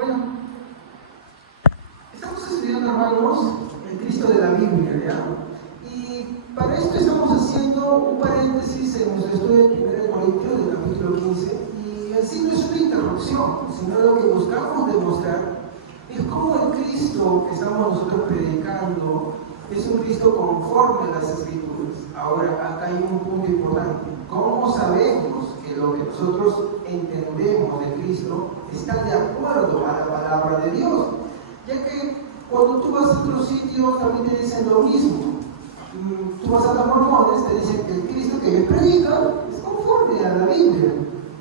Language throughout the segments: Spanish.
Bueno, estamos estudiando, hermanos, el Cristo de la Biblia, ¿ya? Y para esto estamos haciendo un paréntesis en nuestro estudio de 1 Corintios, del capítulo 15, y así no es una interrupción, sino lo que buscamos demostrar es cómo el Cristo que estamos nosotros predicando es un Cristo conforme a las Escrituras. Ahora, acá hay un punto importante. ¿Cómo sabemos que lo que nosotros entendemos de Cristo está de acuerdo a la palabra de Dios? Ya que cuando tú vas a otros sitios también te dicen lo mismo. Tú vas a los mormones, te dicen que el Cristo que ellos predican es conforme a la Biblia.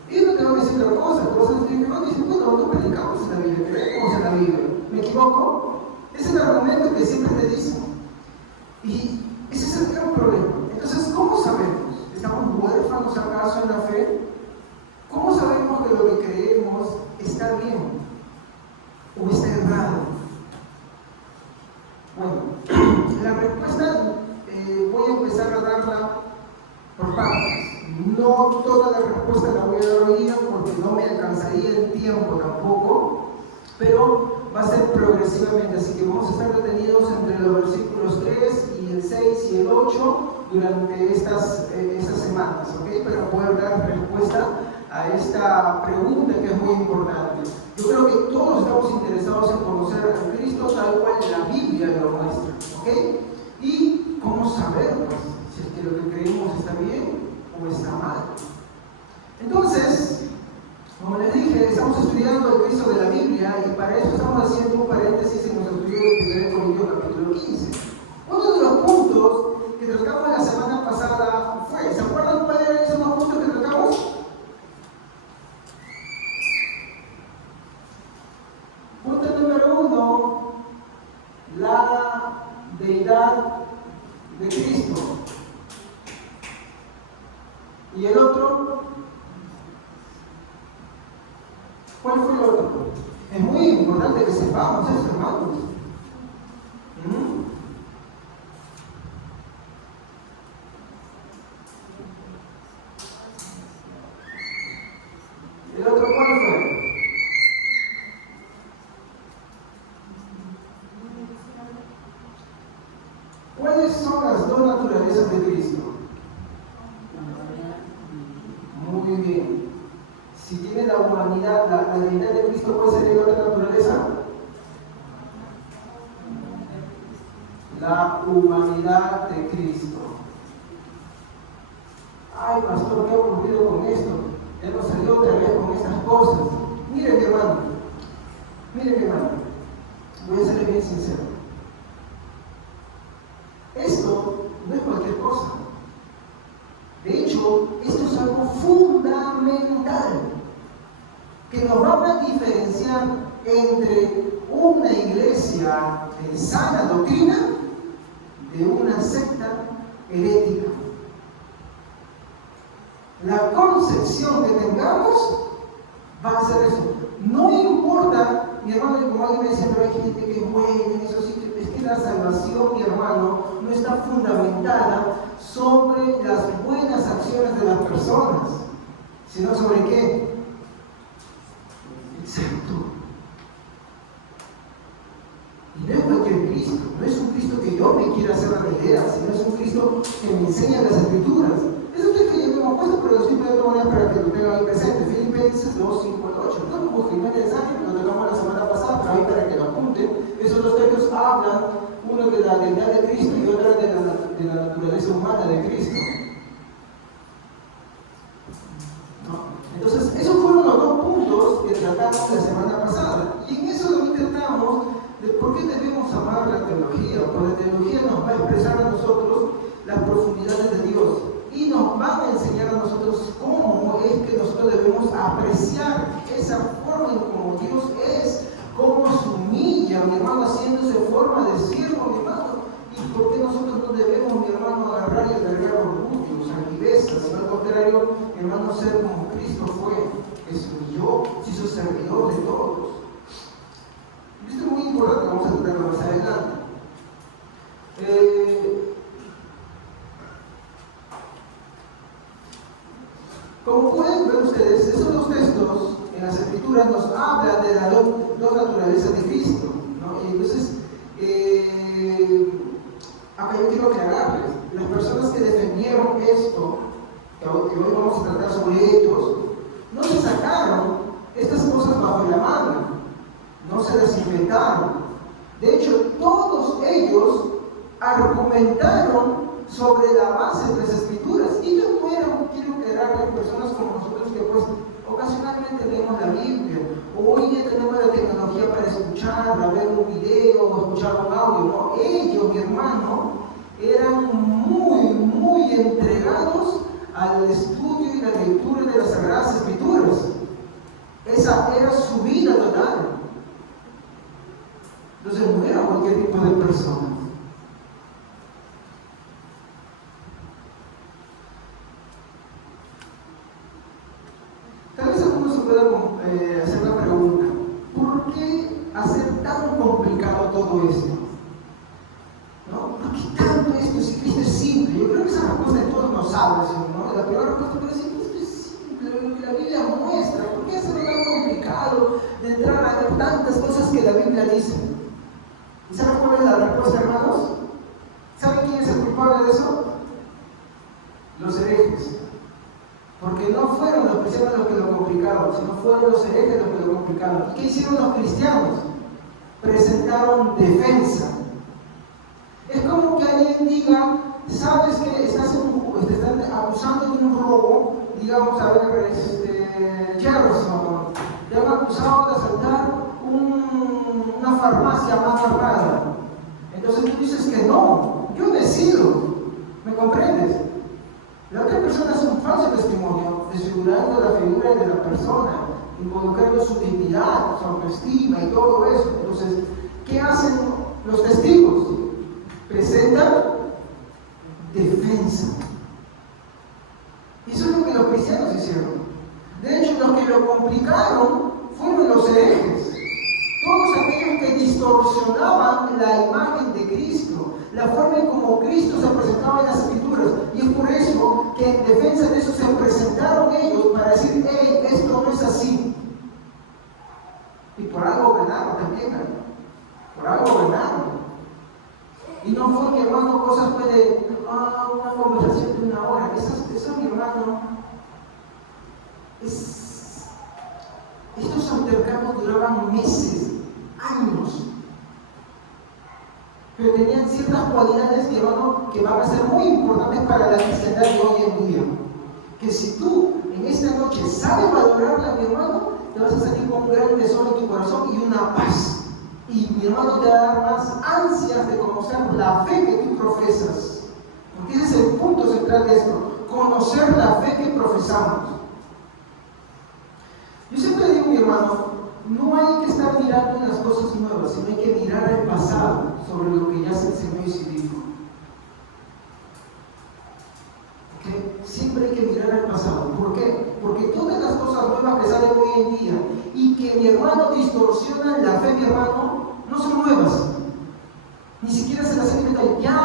Ellos no te van a decir otra cosa. Tú vas a los cristianos y dicen, bueno, no predicamos en la Biblia, creemos en la Biblia. ¿Me equivoco? Ese es el argumento que siempre te dicen. Y ese es el gran problema. Entonces, ¿cómo sabemos? ¿Estamos huérfanos acaso en la fe? ¿Cómo sabemos que lo que creemos está bien o está errado? Bueno, la respuesta voy a empezar a darla por partes. No toda la respuesta la voy a dar hoy día porque no me alcanzaría el tiempo tampoco, pero va a ser progresivamente, así que vamos a estar detenidos entre los versículos 3 y el 6 y el 8 durante estas semanas, ¿ok? Para poder dar respuesta a esta pregunta que es muy importante. Yo creo que todos estamos interesados en conocer a Cristo tal cual la Biblia lo muestra, ¿ok? Y cómo saber, pues, si es que lo que creemos está bien o está mal. Entonces, como les dije, estamos estudiando el Cristo de la Biblia y para eso estamos haciendo un paréntesis en nuestro estudio de 1 Corintios capítulo 15. Uno de los puntos que tratamos la semana pasada fue, ¿se acuerdan cuáles eran esos dos puntos que tratamos? Punto número 1, la deidad de Cristo. ¿Y el otro? ¿Cuál fue el otro? Es muy importante que sepamos eso, hermanos. ¿El otro cuál fue? ¿Cuáles son las dos naturalezas de Cristo? Muy bien. Si tiene la humanidad, la deidad de Cristo, ¿cuál sería la otra naturaleza? La humanidad de Cristo. Ay, pastor, ¿qué ha ocurrido con esto? Ya nos salió otra vez con estas cosas. Mire, mi hermano. Voy a ser bien sincero. Esto no es cualquier cosa. De hecho, esto es algo fundamental que nos va a diferenciar entre una iglesia de sana doctrina de una secta herética. La concepción que tengamos va a ser eso. No importa, mi hermano, como alguien me dice, pero hay gente que muere en esos sitios. Es que la salvación, mi hermano, no está fundamentada sobre las buenas acciones de las personas, sino sobre qué. Exacto. Y no es cualquier Cristo, no es un Cristo que yo me quiera hacer la idea, sino es un Cristo que me enseña las Escrituras. Eso es que yo me he puesto, pero siempre de otra manera para que lo tengan ahí presente. Filipenses 2, 5 al 8. No lo busquen, no es necesario, lo tocamos la semana pasada, pero ahí para que lo apunten. Esos dos textos hablan, uno de la deidad de Cristo y otro de la naturaleza humana de Cristo. Entonces, esos fueron los dos puntos que tratamos la semana pasada. Y en eso también tratamos de por qué debemos amar la teología. Porque la teología nos va a expresar a nosotros las profundidades de Dios. Y nos va a enseñar a nosotros cómo es que nosotros debemos apreciar esa forma en como Dios es, cómo se humilla, mi hermano, haciéndose forma de siervo, mi hermano. Y por qué nosotros no debemos, mi hermano, agarrar y agarrar orgullos, altiveza, sino al contrario, mi hermano, ser como Cristo fue, que se humilló, se hizo servidor de todos. Y esto es muy importante, vamos a tratarlo más adelante. Como pueden ver ustedes, esos dos textos en las Escrituras nos habla de las dos naturalezas de Cristo, ¿no? Y entonces, acá yo quiero aclararles, las personas que defendieron esto, que hoy vamos a tratar sobre ellos, no se sacaron estas cosas bajo la manga, no se las inventaron. De hecho, todos ellos argumentaron sobre la base de las Escrituras. Y yo quiero aclararles, personas como nosotros que pues ocasionalmente leemos la Biblia, o hoy día tenemos la tecnología para escucharla, ver un video o escuchar un audio. No, ellos, mi hermano, eran muy entregados al estudio y la lectura de las Sagradas Escrituras. Esa era su vida total. Entonces no era cualquier tipo de persona. Tal vez algunos se puedan hacer la pregunta, ¿por qué hacer tan complicado todo esto? ¿No? ¿Por qué tanto esto si Cristo es simple? Yo creo que esa respuesta de todos nos habla, ¿no? La primera respuesta es decir, esto es simple, lo que la Biblia muestra. ¿Por qué hacerlo tan complicado de entrar a ver tantas cosas que la Biblia dice? ¿Y saben cuál es la respuesta, hermanos? ¿Saben quién es el culpable de eso? Los herejes. Porque no fueron los cristianos los que lo complicaron, sino fueron los herejes los que lo complicaron. ¿Y qué hicieron los cristianos? Presentaron defensa. Es como que alguien diga, sabes que te están acusando de un robo, digamos, a ver, Jefferson, te han acusado de asaltar una farmacia más cerrada. Entonces tú dices que no, yo decido, ¿me comprendes? La otra persona es un falso testimonio, desfigurando la figura de la persona, involucrando su dignidad, su autoestima y todo eso. Entonces, ¿qué hacen los testigos? Presentan defensa. Eso es lo que los cristianos hicieron. De hecho, los que lo complicaron fueron los herejes. Todos aquellos que distorsionaban la imagen de Cristo, la forma en como Cristo se presentaba en las Escrituras. Y es por eso que en defensa de eso se presentaron ellos para decir, hey, esto no es así. Y por algo ganaron también, ¿no? Por algo ganaron. Y no fue, mi hermano, cosas de una conversación de una hora. Eso mi hermano, estos altercados duraban meses, años. Pero tenían ciertas cualidades, mi hermano, que van a ser muy importantes para la cristiandad de hoy en día. Que si tú en esta noche sabes valorarla, mi hermano, te vas a salir con un gran tesoro en tu corazón y una paz. Y mi hermano te va a dar más ansias de conocer la fe que tú profesas. Porque ese es el punto central de esto, conocer la fe que profesamos. Yo siempre digo, mi hermano, no hay que estar mirando en las cosas nuevas, sino hay que mirar el pasado sobre lo que ya se enseñó y se dijo. ¿Okay? Siempre hay que mirar el pasado. ¿Por qué? Porque todas las cosas nuevas que salen hoy en día y que mi hermano distorsionan la fe, mi hermano, no son nuevas. Ni siquiera se las han inventado. Ya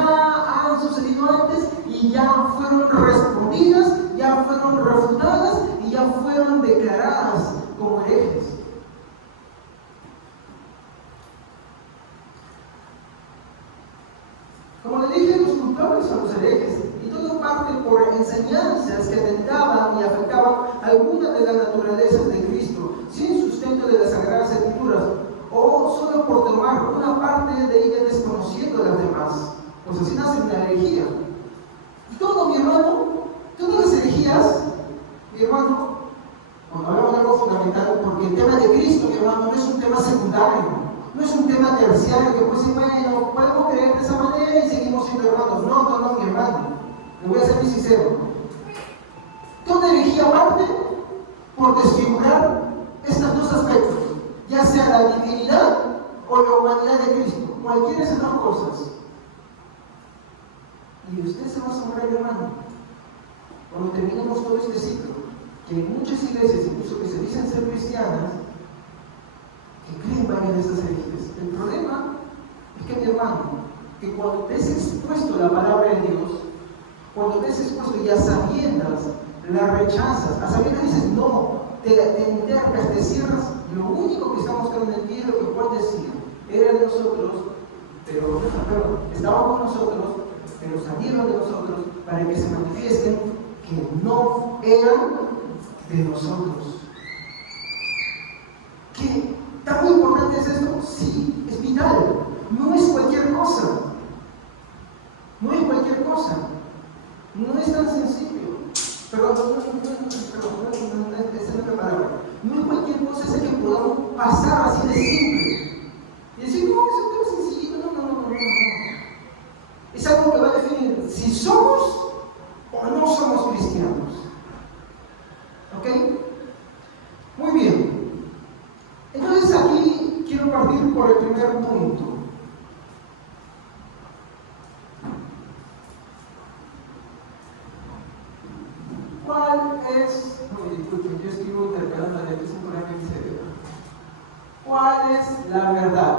han sucedido antes y ya fueron respondidas, ya fueron refutadas y ya fueron declaradas como herejes. Como le dije, los culpables son los herejes, y todo parte por enseñanzas que atentaban y afectaban algunas de las naturalezas de Cristo, sin sustento de las Sagradas Escrituras, o solo por tomar una parte de ellas desconociendo las demás. Pues así nace una herejía. Y todo, mi hermano, todas las herejías, mi hermano, cuando hablamos de algo fundamental, porque el tema de Cristo, mi hermano, no es un tema secundario, no es un tema terciario que pues bueno, podemos creer de esa manera y seguimos siendo hermanos. No, mi hermano, le voy a ser muy sincero. Toda herejía parte por desfigurar estos dos aspectos, ya sea la divinidad o la humanidad de Cristo, cualquiera de esas dos cosas. Y usted se va a asombrar, hermano, cuando terminemos todo este ciclo, que en muchas iglesias, incluso que se dicen ser cristianas, que creen varias de estas herejías. El problema es que, mi hermano, que cuando te es expuesto la palabra de Dios, cuando te es expuesto y a sabiendas la rechazas, a sabiendas dices, no, te enterras, te cierras, lo único que estamos quedando en ti es lo que puedes decir. Era de nosotros, pero estaban con nosotros, pero salieron de nosotros para que se manifiesten que no eran de nosotros. ¿Qué tan importante es esto? Sí, es vital. No es cualquier cosa. No es cualquier cosa. No es tan sencillo. Pero esa no es la palabra. No es cualquier cosa, es el que podamos pasar así de simple. Y decir, no, es algo sencillo, no. Es algo que va a definir si somos o no somos cristianos. ¿Ok? Muy bien. Entonces aquí quiero partir por el primer punto. ¿Cuál es? Disculpen, yo escribo intercalando la letra por mi cerebro. ¿Cuál es la verdad?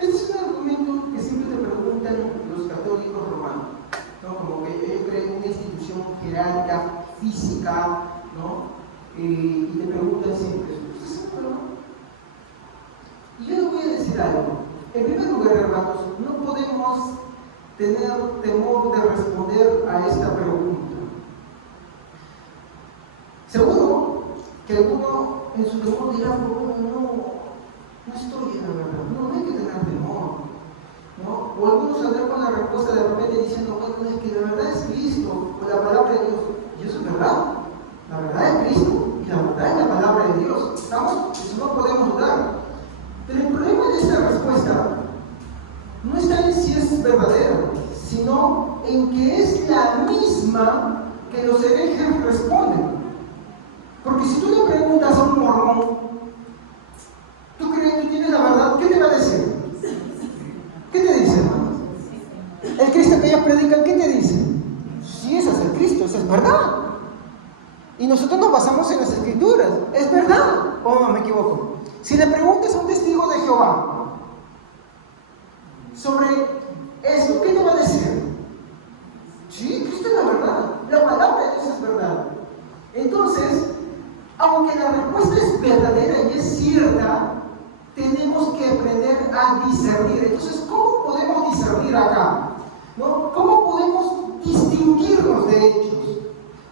Este es un argumento que siempre te preguntan los católicos romanos, ¿no? Como que ellos creen una institución jerárquica, física, ¿no? Y te preguntan siempre eso. ¿Usted es un romano? Y yo les voy a decir algo. En primer lugar, hermanos, no podemos tener temor de responder a esta pregunta. Seguro que alguno en su temor dirá, no estoy en la verdad, no hay que tener temor, ¿no? O algunos saldrán con la respuesta de repente diciendo, bueno, es que la verdad es Cristo, o la palabra de Dios, y eso es verdad, la verdad es Cristo, y la verdad es la palabra de Dios, ¿estamos? Eso no podemos dudar. Pero el problema de esta respuesta no está en si es verdadera, sino en que es la misma que los herejes responden. Porque si tú le preguntas a un mormón, ¿tú crees que tienes la verdad? ¿Qué te va a decir? ¿Qué te dice, hermano? El Cristo que ellos predican, ¿qué te dice? Sí, ese es el Cristo, esa es verdad. Y nosotros nos basamos en las Escrituras, es verdad. ¿O no me equivoco? Si le preguntas a un testigo de Jehová sobre esto, ¿qué te va a decir? Sí, Cristo es la verdad, la palabra de Dios es verdad. Entonces, aunque la respuesta es verdadera y es cierta, tenemos que aprender a discernir. Entonces, ¿cómo podemos discernir acá? ¿No? ¿Cómo podemos distinguirnos de ellos?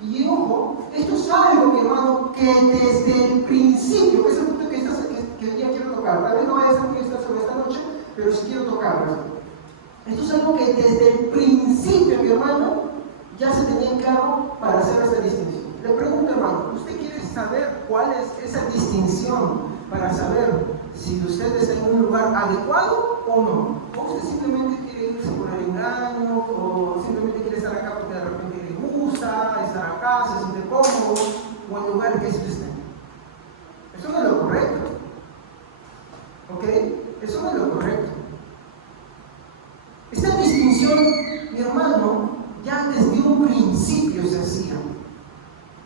Y ojo, esto es algo, mi hermano, que desde el principio, que es el punto que hoy día quiero tocar, tal vez no vaya a ser muy sobre esta noche, pero sí quiero tocarlo. Esto es algo que desde el principio, mi hermano, ya se tenía en claro para hacer esta distinción. Le pregunto, hermano, ¿usted quiere saber cuál es esa distinción para saber si usted está en un lugar adecuado o no? ¿O usted simplemente quiere irse por el engaño, o simplemente quiere estar acá porque de repente le gusta estar acá, se siente cómodo, o el lugar que usted esté? Eso no es lo correcto. ¿Ok? Eso no es lo correcto. Esta distinción, mi hermano, ya desde un principio se hacía.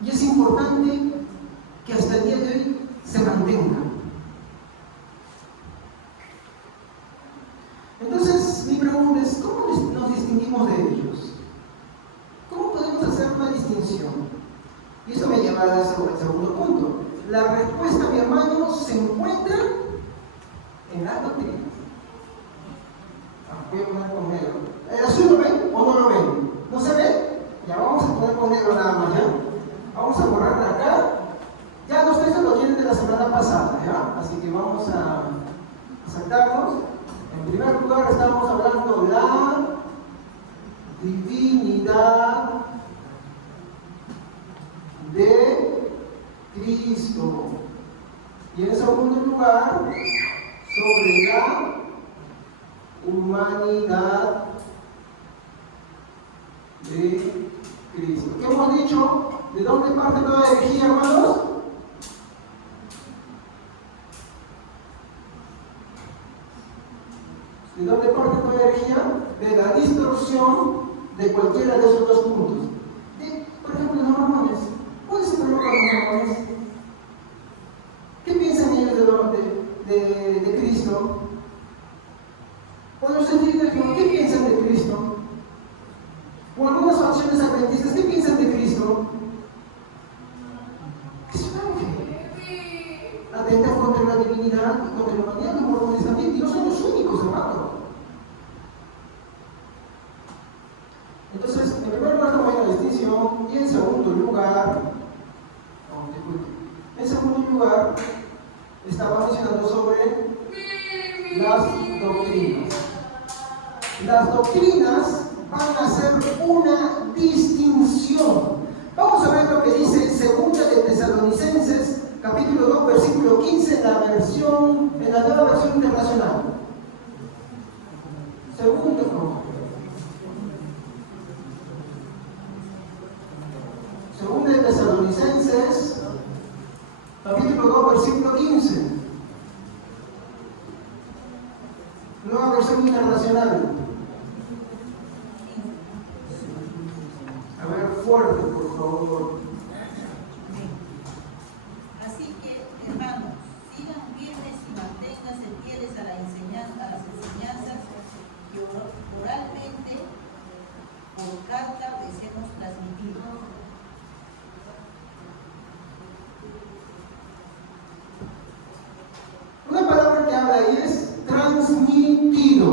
Y es importante que hasta el día de hoy se mantenga. Entonces, mi pregunta es, ¿cómo nos distinguimos de ellos? ¿Cómo podemos hacer una distinción? Y eso me lleva al segundo punto. La respuesta, mi hermano, se encuentra en la doctrina. Voy a poner con negro. ¿El azul lo ven o no lo ven? ¿No se ve? Ya vamos a poner con negro nada más, ¿ya? Vamos a borrar acá. Ya los textos lo tienen de la semana pasada, ¿ya? Así que vamos a saltarnos. En primer lugar estamos hablando de la divinidad de Cristo. Y en segundo lugar, sobre la humanidad de Cristo. ¿Qué hemos dicho? ¿De dónde parte toda herejía, hermanos? ¿De dónde parte toda herejía? De la distorsión de cualquiera de esos dos puntos. Por ejemplo, los mormones. ¿Cuál es el problema con los mormones? ¿Qué piensan ellos de Cristo? O los testigos de Jehová, ¿qué piensan de Cristo? O algunas facciones aprendidas atentan contra la divinidad y contra la humanidad, los mormones también, y no son los únicos, hermano. Entonces, en primer lugar, no hay una distinción, y en segundo lugar, estaba mencionando sobre las doctrinas. Las doctrinas van a hacer una distinción. Vamos a ver lo que dice 2 de Tesalonicenses, capítulo 2, versículo 15, en la nueva versión internacional. Segunda de Tesalonicenses, capítulo 2, versículo 15. Nueva versión internacional. A ver, fuerte, por favor. Así que, hermanos, sigan firmes y manténganse fieles a las enseñanzas que oralmente por carta les hemos transmitido. Una palabra que habla ahí es transmitido.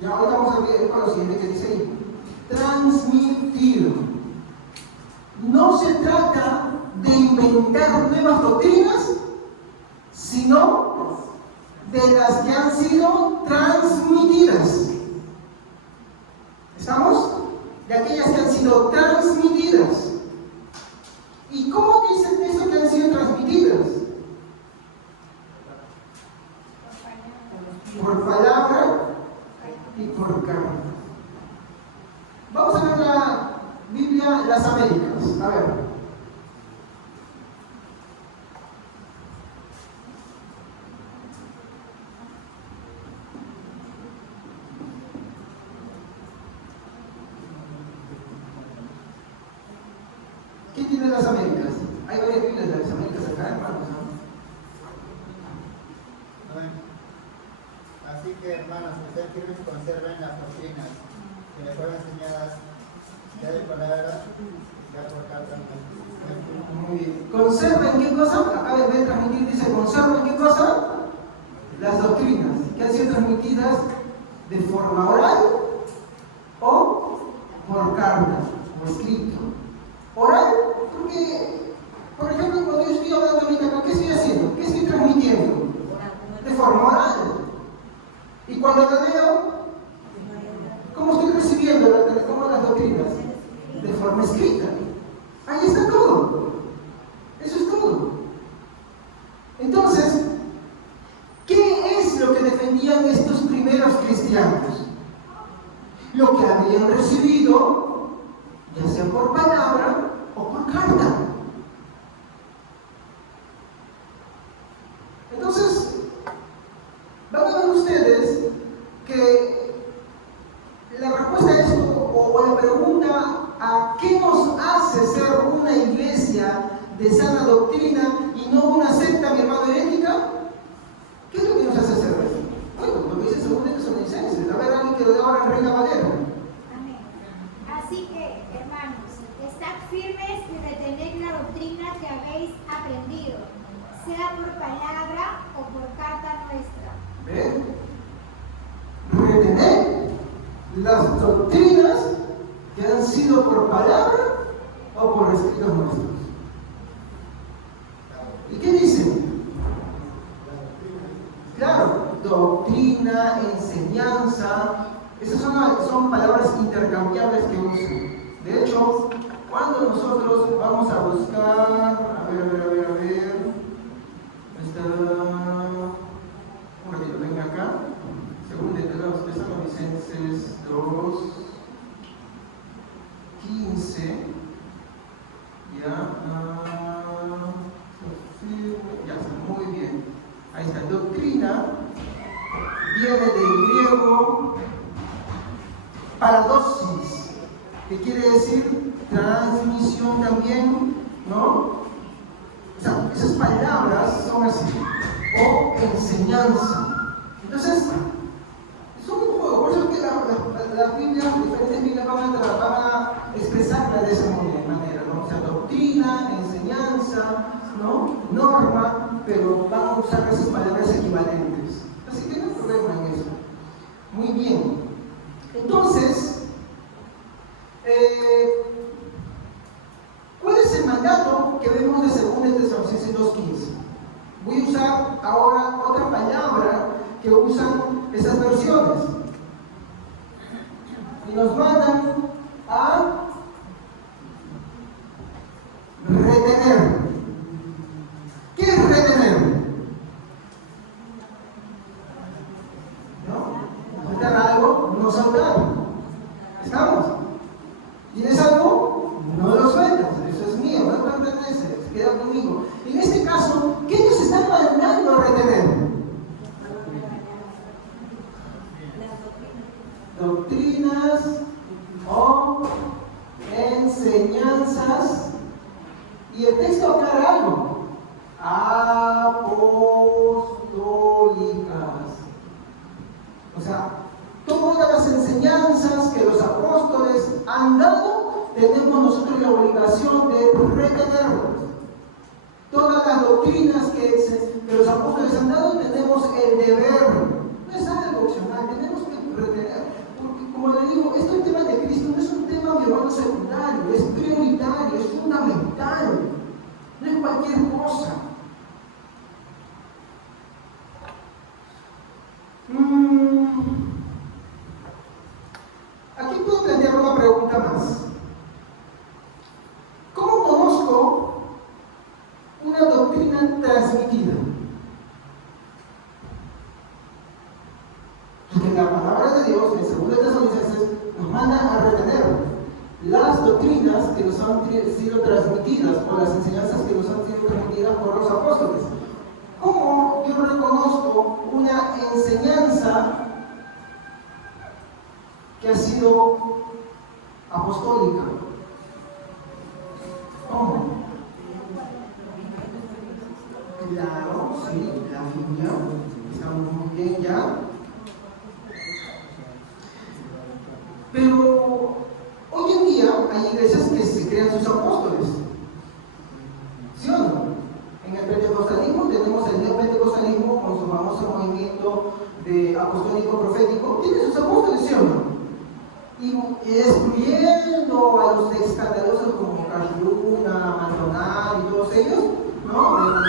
Ya ahora vamos a ver con lo siguiente que dice ahí. Transmitido. No se trata de inventar nuevas doctrinas, sino de las que han sido transmitidas. ¿Estamos? De aquellas que han sido transmitidas. ¿Y cómo dicen eso que han sido transmitidas? Por palabra y por carta. Vamos a ver la Biblia, las Américas. A ver. ¿Quién tiene las Américas? Hay varias Biblias de las Américas acá, hermanos, ¿no? Así que, hermanos, ustedes firmes conserven las doctrinas que les fueron enseñadas, ya de palabra, ya por carta. Muy bien. ¿Conserven qué cosa? Acá de transmitir dice, ¿conserven qué cosa? Las doctrinas que han sido transmitidas de forma oral o por carta o escrito. Oral, porque, por ejemplo, cuando yo estoy hablando ahorita, ¿qué estoy haciendo? ¿Qué estoy transmitiendo? De forma oral. Y cuando lo leo, ¿cómo estoy recibiendo las doctrinas? De forma escrita. Ahí está todo. Eso es todo. Entonces, ¿qué es lo que defendían estos primeros cristianos? Lo que habían recibido, ya sea por palabra o por carta. Entonces, van a ver ustedes que la respuesta a esto, o la pregunta a qué nos hace ser una iglesia de sana doctrina y no una secta, mi hermano, herética, ¿qué es lo que nos hace ser eso? Bueno, lo que dice 2 de Tesalonicenses. A ver, alguien que lo dé ahora en Reina Valera. Amén. Así que, hermanos, estad firmes y retened la doctrina que habéis aprendido, sea por palabra o por carta nuestra. ¿Ven? Retener las doctrinas que han sido por palabra o por escritos nuestros. ¿Y qué dicen? Claro, doctrina, enseñanza, esas son palabras intercambiables que usan. De hecho, cuando nosotros vamos a buscar, a ver, un ratito, venga acá, según de Tesalonicenses 2, 15, ya está, muy bien. Ahí está, doctrina viene del griego paradoxis, que quiere decir transmisión también, ¿no? O sea, esas palabras son así, o enseñanza. Entonces, son un juego, por eso es que las Biblias, diferentes Biblias van a expresarla de esa manera, ¿no? O sea, doctrina, enseñanza, ¿no? Norma, pero van a usar esas palabras equivalentes. Así que no hay problema en eso. Muy bien. Entonces, ¿cuál es el mandato que vemos de 2 Tesalonicenses 2:15? Voy a usar ahora otra palabra que usan esas versiones. Y nos mandan a retener. ¿Qué es retener? ¿No? Soltar algo, no soltar. ¿Estamos? ¿Tienes algo? No lo sueltas. Eso es mío, no te pertenece. Se queda conmigo. En este caso, ¿qué nos están mandando a retener? Doctrinas o enseñanzas. Y el texto aclara algo. Apostólicas. O sea, todas las enseñanzas que los apóstoles han dado, tenemos nosotros la obligación de retenerlas. Todas las doctrinas que los apóstoles han dado, tenemos el deber. No es algo opcional, tenemos que retener. Porque, como le digo, este tema de Cristo no es un tema, mi hermano, secundario, es prioritario, es fundamental. No es cualquier cosa. Aquí puedo plantear una pregunta más. ¿Cómo conozco una doctrina transmitida? Porque la palabra de Dios, en 2 Tesalonicenses, nos manda a retener las doctrinas que nos han sido transmitidas, o las enseñanzas que nos han sido transmitidas por los apóstoles. ¿Cómo yo reconozco una enseñanza que ha sido apostólica? ¿Cómo? Claro, sí, la Biblia, estamos muy bien ya. Pero hoy en día hay iglesias que se crean sus apóstoles. ¿Sí o no? En el pentecostalismo tenemos el neopentecostalismo con su famoso movimiento de apostólico profético. Tiene sus apóstoles, ¿sí o no? Y excluyendo a los escandalosos como Cajuna, Maldonado y todos ellos, ¿no?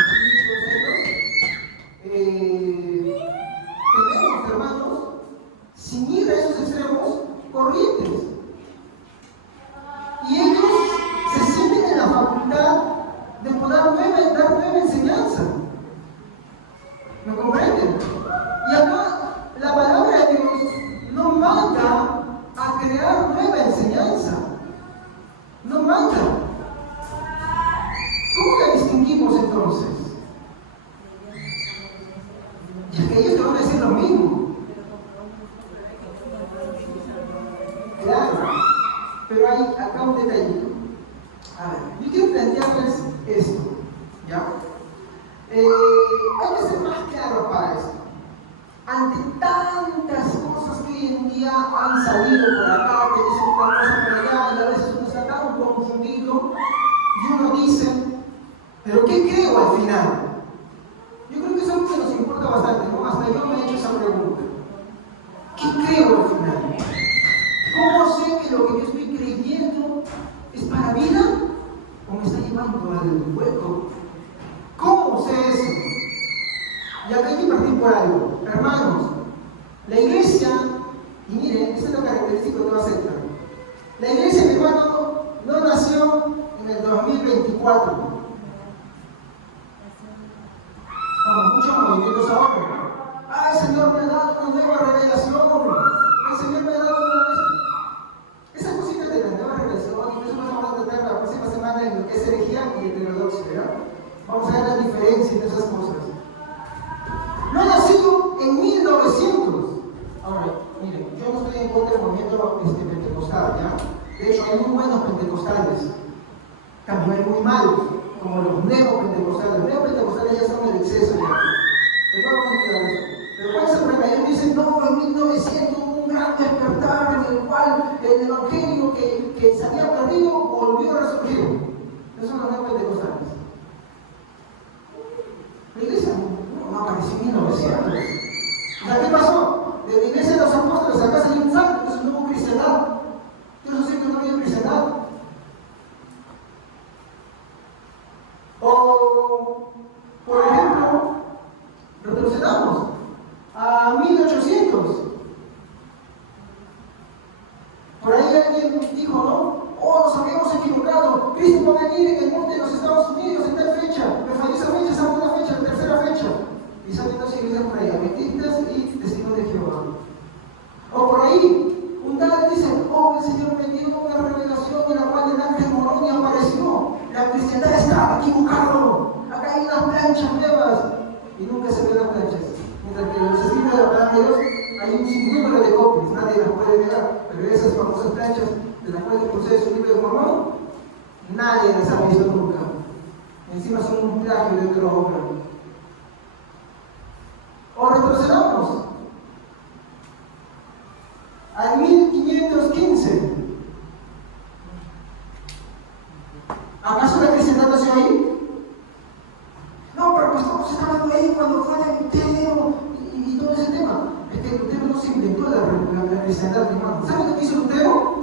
Tenemos, hermanos, sin ir a esos extremos, corrientes. Y ellos se sienten en la facultad de poder dar nueva enseñanza. ¿Me comprenden? Y acá la palabra de Dios nos manda a crear nueva enseñanza. Nos manda. ¿Cómo la distinguimos entonces? Y aquellos te van a decir lo mismo. Claro, pero hay acá un detallito. A ver, yo quiero plantearles esto, ¿ya? Hay que ser más claro para esto. Ante tantas cosas que hoy en día han salido por acá, que dicen una cosa por allá, y a veces uno está tan confundido, y uno dice, ¿pero qué creo al final? Yo creo que es algo que nos importa bastante, ¿no? Hasta yo me he hecho esa pregunta. ¿Qué creo al final? ¿Cómo sé que lo que yo estoy creyendo es para vida o me está llevando al hueco? ¿Cómo sé eso? Y acá hay que partir por algo. Hermanos, la iglesia, y miren, esta es la característica que va a aceptar. La iglesia, mi hermano, no nació en el 2024. Como muchos movimientos ahora. El Señor me ha dado una nueva revelación. El Señor me ha dado esas cositas de la nueva revelación. Y eso vamos a tratar la próxima semana en lo que es herejía y heterodoxia, ¿verdad? Vamos a ver la diferencia entre esas cosas. No ha nacido en 1900. Ahora, miren, yo no estoy en contra del movimiento pentecostal, ¿ya? De hecho, hay muy buenos pentecostales. También hay muy malos, como los neopentecostales. Los neopentecostales ya son el exceso, ¿ya? Pero vamos a estudiar eso. Pero ¿cuál es el problema? Ellos dicen, no, en 1900 hubo un gran despertar en el cual el evangelio que se había perdido volvió a resurgir. Esos son los neopentecostales. O, por ejemplo, retrocedamos a 1800. Por ahí alguien dijo, ¿no? Oh, nos habíamos equivocado. Cristo va a venir en el monte de los Estados Unidos en tal fecha. Me falló esa fecha, esa buena fecha, la tercera fecha. Y salen dos iglesias por ahí, Adventistas y Testigos de Jehová. O por ahí, un tal dice, oh, el Señor me dio una revelación en la cual el ángel Moroni apareció. La cristiandad estaba equivocado. Acá hay unas planchas nuevas. Y nunca se ven las planchas. Mientras que en los escritos de la palabra de Dios hay un sinnúmero de copias, nadie las puede negar. Pero esas famosas planchas de las cuales procede su libro de Mormón, nadie las ha visto nunca. Encima son un plagio de otra obra. O retrocedamos al 1515. ¿Acaso la cristiandad nació ahí? No, pero pues estamos hablando ahí cuando fue de Lutero y todo ese tema. Es que Lutero no se inventó la cristiandad, hermano. ¿Saben lo que hizo Lutero?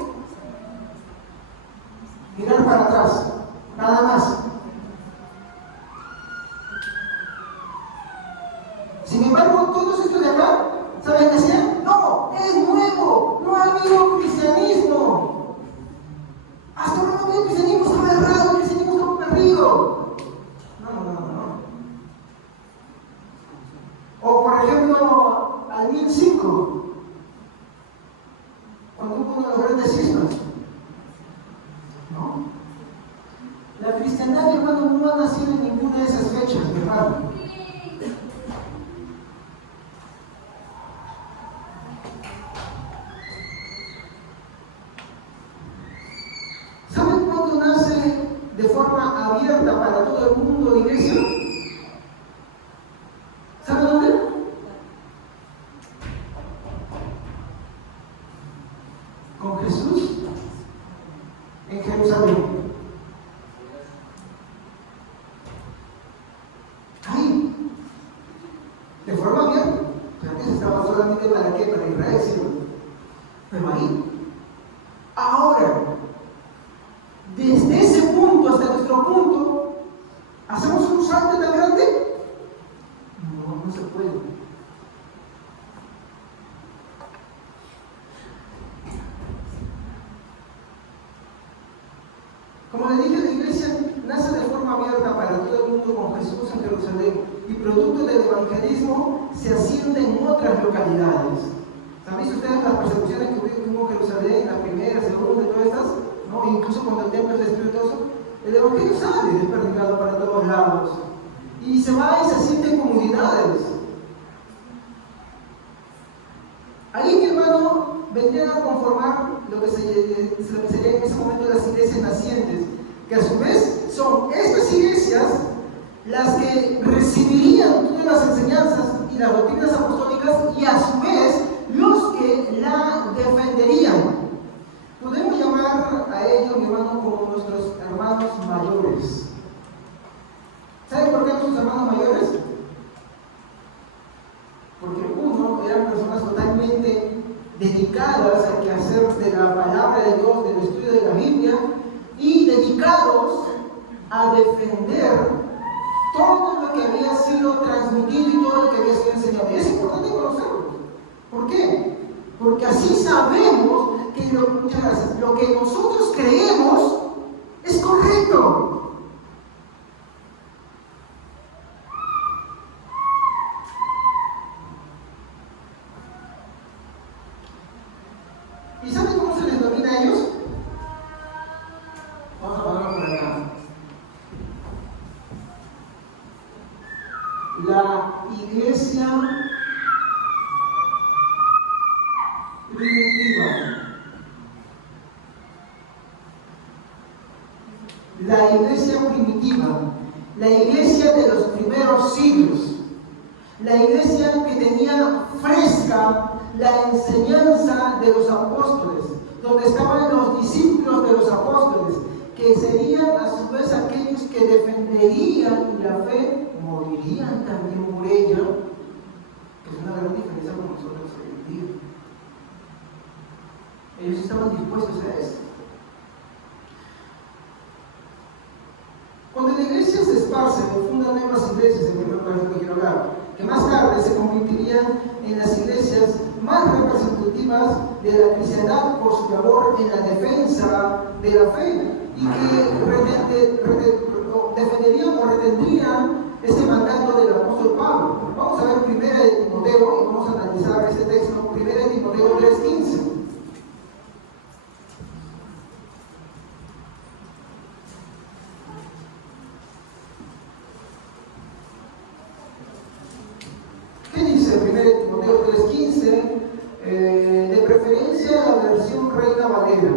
Mirar para atrás, nada más. Sin embargo, todos estos de acá, ¿saben qué hacían? No, es nuevo, no ha habido cristianismo. Hasta ahora no ha habido cristianismo, estaba errado, el cristianismo está perdido. No. O por ejemplo, al 1005, cuando hubo uno de los grandes cismas. ¿No? La cristiandad, hermano, no ha nacido en ninguna de esas fechas, hermano. ¿Saben cuándo nace de forma abierta para todo el mundo la iglesia? ¿Saben dónde? Con Jesús en Jerusalén. Ahí, de forma abierta. Antes estaba solamente para qué, para Israel, ¿sí? Pero ahí. Ahora, desde ese punto hasta nuestro punto, ¿hacemos un salto tan grande? No se puede. Como le dije, la iglesia nace de forma abierta para todo el mundo con Jesús en Jerusalén y producto del evangelismo se asienta en otras localidades. ¿Saben ustedes las persecuciones que hubo en Jerusalén, la primera, segunda, todas estas? ¿No? Incluso cuando el templo es destruido y todo eso, el evangelio sale desperdigado para todos lados y se va y se asienta en comunidades. Ahí, mi hermano, vendrían a conformar lo que sería en ese momento las iglesias nacientes, que a su vez son estas iglesias las que recibirían todas las enseñanzas y las doctrinas apostólicas y a su vez los que la defenderían. Podemos llamar a ellos, mi hermano, como nuestros hermanos mayores. ¿Saben por qué nuestros hermanos mayores? Porque uno, eran personas totalmente dedicadas al quehacer de la palabra de Dios, del estudio de la Biblia, y dedicados a defender todo lo que había sido transmitido y todo lo que había sido enseñado. Y es importante conocerlo. ¿Por qué? Porque así sabemos que muchas gracias, lo que nosotros creemos es correcto. ¿Y saben cómo se les denomina a ellos? Vamos a ponerlo por acá. La iglesia primitiva. La iglesia primitiva. La iglesia de los primeros siglos. La iglesia que tenía fresca la enseñanza de los apóstoles, donde estaban los discípulos de los apóstoles, que serían a su vez aquellos que defenderían la fe, morirían también por ella, que es una gran diferencia con nosotros hoy en día. Ellos estaban dispuestos a esto. Cuando la iglesia se esparce y funda nuevas iglesias, en primer lugar que quiero hablar, que más tarde se convertirían en las iglesias más representativas de la cristiandad por su labor en la defensa de la fe y que defenderían o retendrían ese mandato del apóstol Pablo. Vamos a ver 1 de Timoteo y vamos a analizar este texto, 1 de Timoteo 3:15. ¿Qué dice 1 de Timoteo 3:15? De preferencia la versión Reina Valera.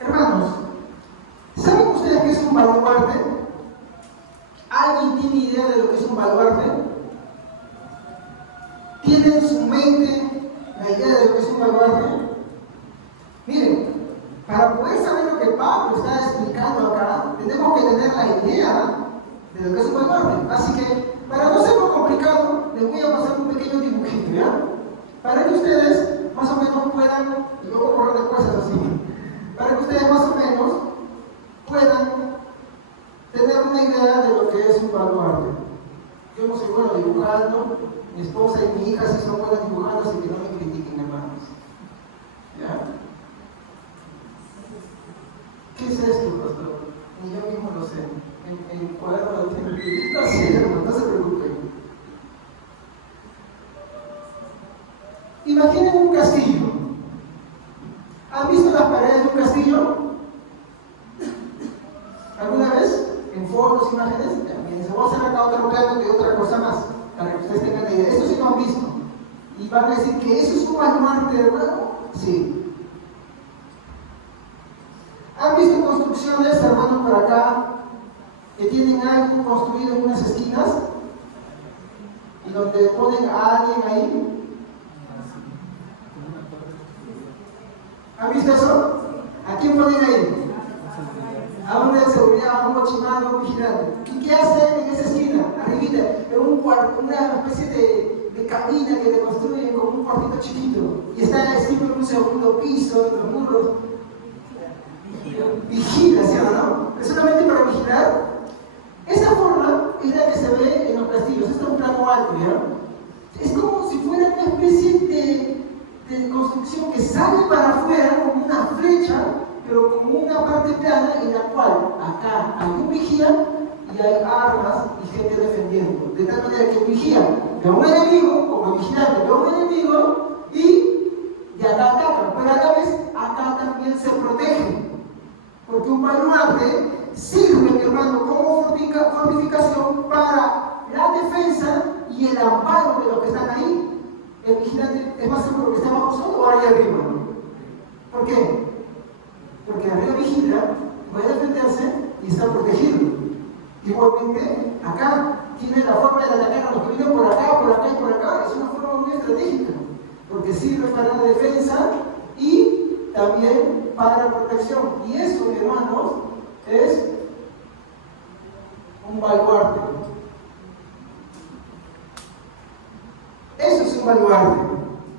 Hermanos, ¿saben ustedes qué es un baluarte? ¿Alguien tiene idea de lo que es un baluarte? ¿Tiene en su mente la idea de lo que es un baluarte? Miren, para poder saber lo que Pablo está explicando acá, tenemos que tener la idea de lo que es un baluarte. Así que, para no ser muy complicado, les voy a pasar un pequeño dibujito, ¿ya? Para que ustedes más o menos puedan, y luego correr después así, para que ustedes más o menos puedan tener una idea de lo que es un baluarte. Yo no soy bueno dibujando, mi esposa y mi hija sí son buenas dibujando, así que no me critiquen, hermanos. ¿Ya? ¿Qué es esto, pastor? Ni yo mismo lo sé. En el cuaderno lo tengo. No sé, hermano, no se preocupen. Imaginen un castillo. ¿Han visto las paredes de un castillo? ¿Alguna vez? En fotos, imágenes. También se va a hacer acá otro plano de otra cosa más, para que ustedes tengan la idea. Esto sí lo han visto. Y van a decir que eso es un baluarte, hermano. Sí. ¿Han visto construcciones, hermanos, por acá, que tienen algo construido en unas esquinas? Y donde ponen a alguien ahí. ¿Han visto eso? ¿A quién ponen ahí? A un de seguridad, a un mochimano, a un vigilante. ¿Y qué hace en esa esquina? Arribita, en una especie de cabina que le construyen como un cuartito chiquito. Y está siempre en un segundo piso, en los muros. Vigila, ¿sí o no? Es solamente para vigilar. Esa forma es la que se ve en los castillos. Este es un plano alto, ¿ya? Es como si fuera una especie de construcción que sale para afuera como una flecha, pero como una parte plana en la cual acá hay un vigía y hay armas y gente defendiendo. De tal manera que el vigía ve a un enemigo, como el vigilante ve a un enemigo y acá ataca, pero a la vez acá también se protege. Porque un baluarte sirve, mi hermano, como fortificación para la defensa y el amparo de los que están ahí. El vigilante es más seguro que está bajo sol o ahí arriba. ¿Por qué? Porque arriba vigila, puede defenderse y está protegido. Igualmente, acá tiene la forma de atacar a los que vienen por acá, por acá y por acá. Es una forma muy estratégica, porque sirve para la defensa y también para la protección. Y eso, mi hermanos, es un baluarte. Eso es un baluarte.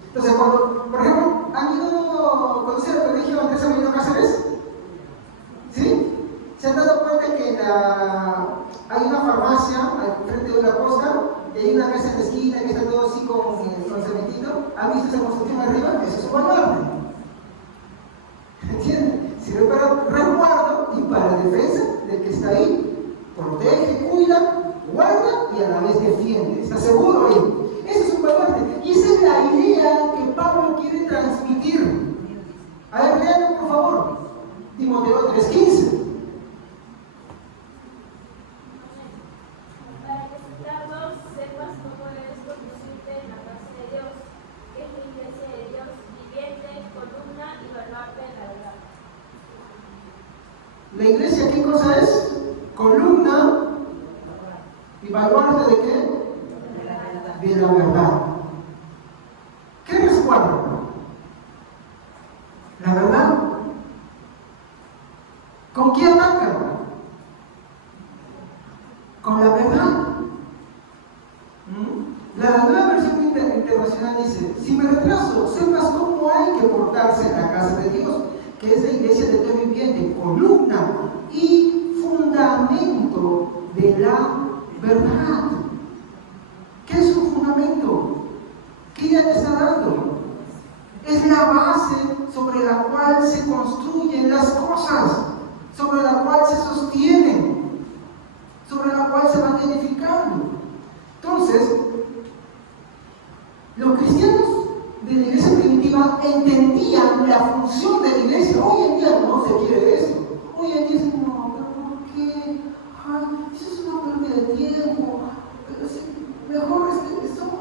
Entonces, cuando, por ejemplo, ¿han ido a conocer el colegio Andrés Avelino Cáceres? ¿Sí? ¿Se han dado cuenta que hay una farmacia al frente de una costa y hay una casa en la esquina que está todo así con cementito? ¿Han visto esa construcción arriba? Eso es un baluarte. ¿Entienden? Sirve para resguardo y para defensa del que está ahí. Protege, cuida, guarda y a la vez defiende. Está seguro ahí. Eso es un baluarte. Y esa es la idea que Pablo quiere transmitir. A ver, léanlo por favor. Timoteo 3:15. Para que citarlos sepas cómo debes conducirte en la casa de Dios, que es la iglesia de Dios viviente, columna y baluarte de la verdad. ¿La iglesia qué cosa es? Columna y baluarte de qué? De la verdad. ¿Qué resguarda? La verdad. ¿Con quién ataca? dice, si me retraso, sepas cómo hay que portarse en la casa de Dios, que es la iglesia de Dios viviente, columna y fundamento de la verdad. ¿Qué es un fundamento? ¿Qué ya te está dando? Es la base sobre la cual se construyen las cosas, sobre la cual se sostienen, sobre la cual se van edificando. Entonces, los cristianos de la iglesia primitiva entendían la función de la iglesia. Hoy en día no se quiere eso. Hoy en día dicen, no, pero ¿por qué? Ay, eso es una pérdida de tiempo. Pero sí, mejor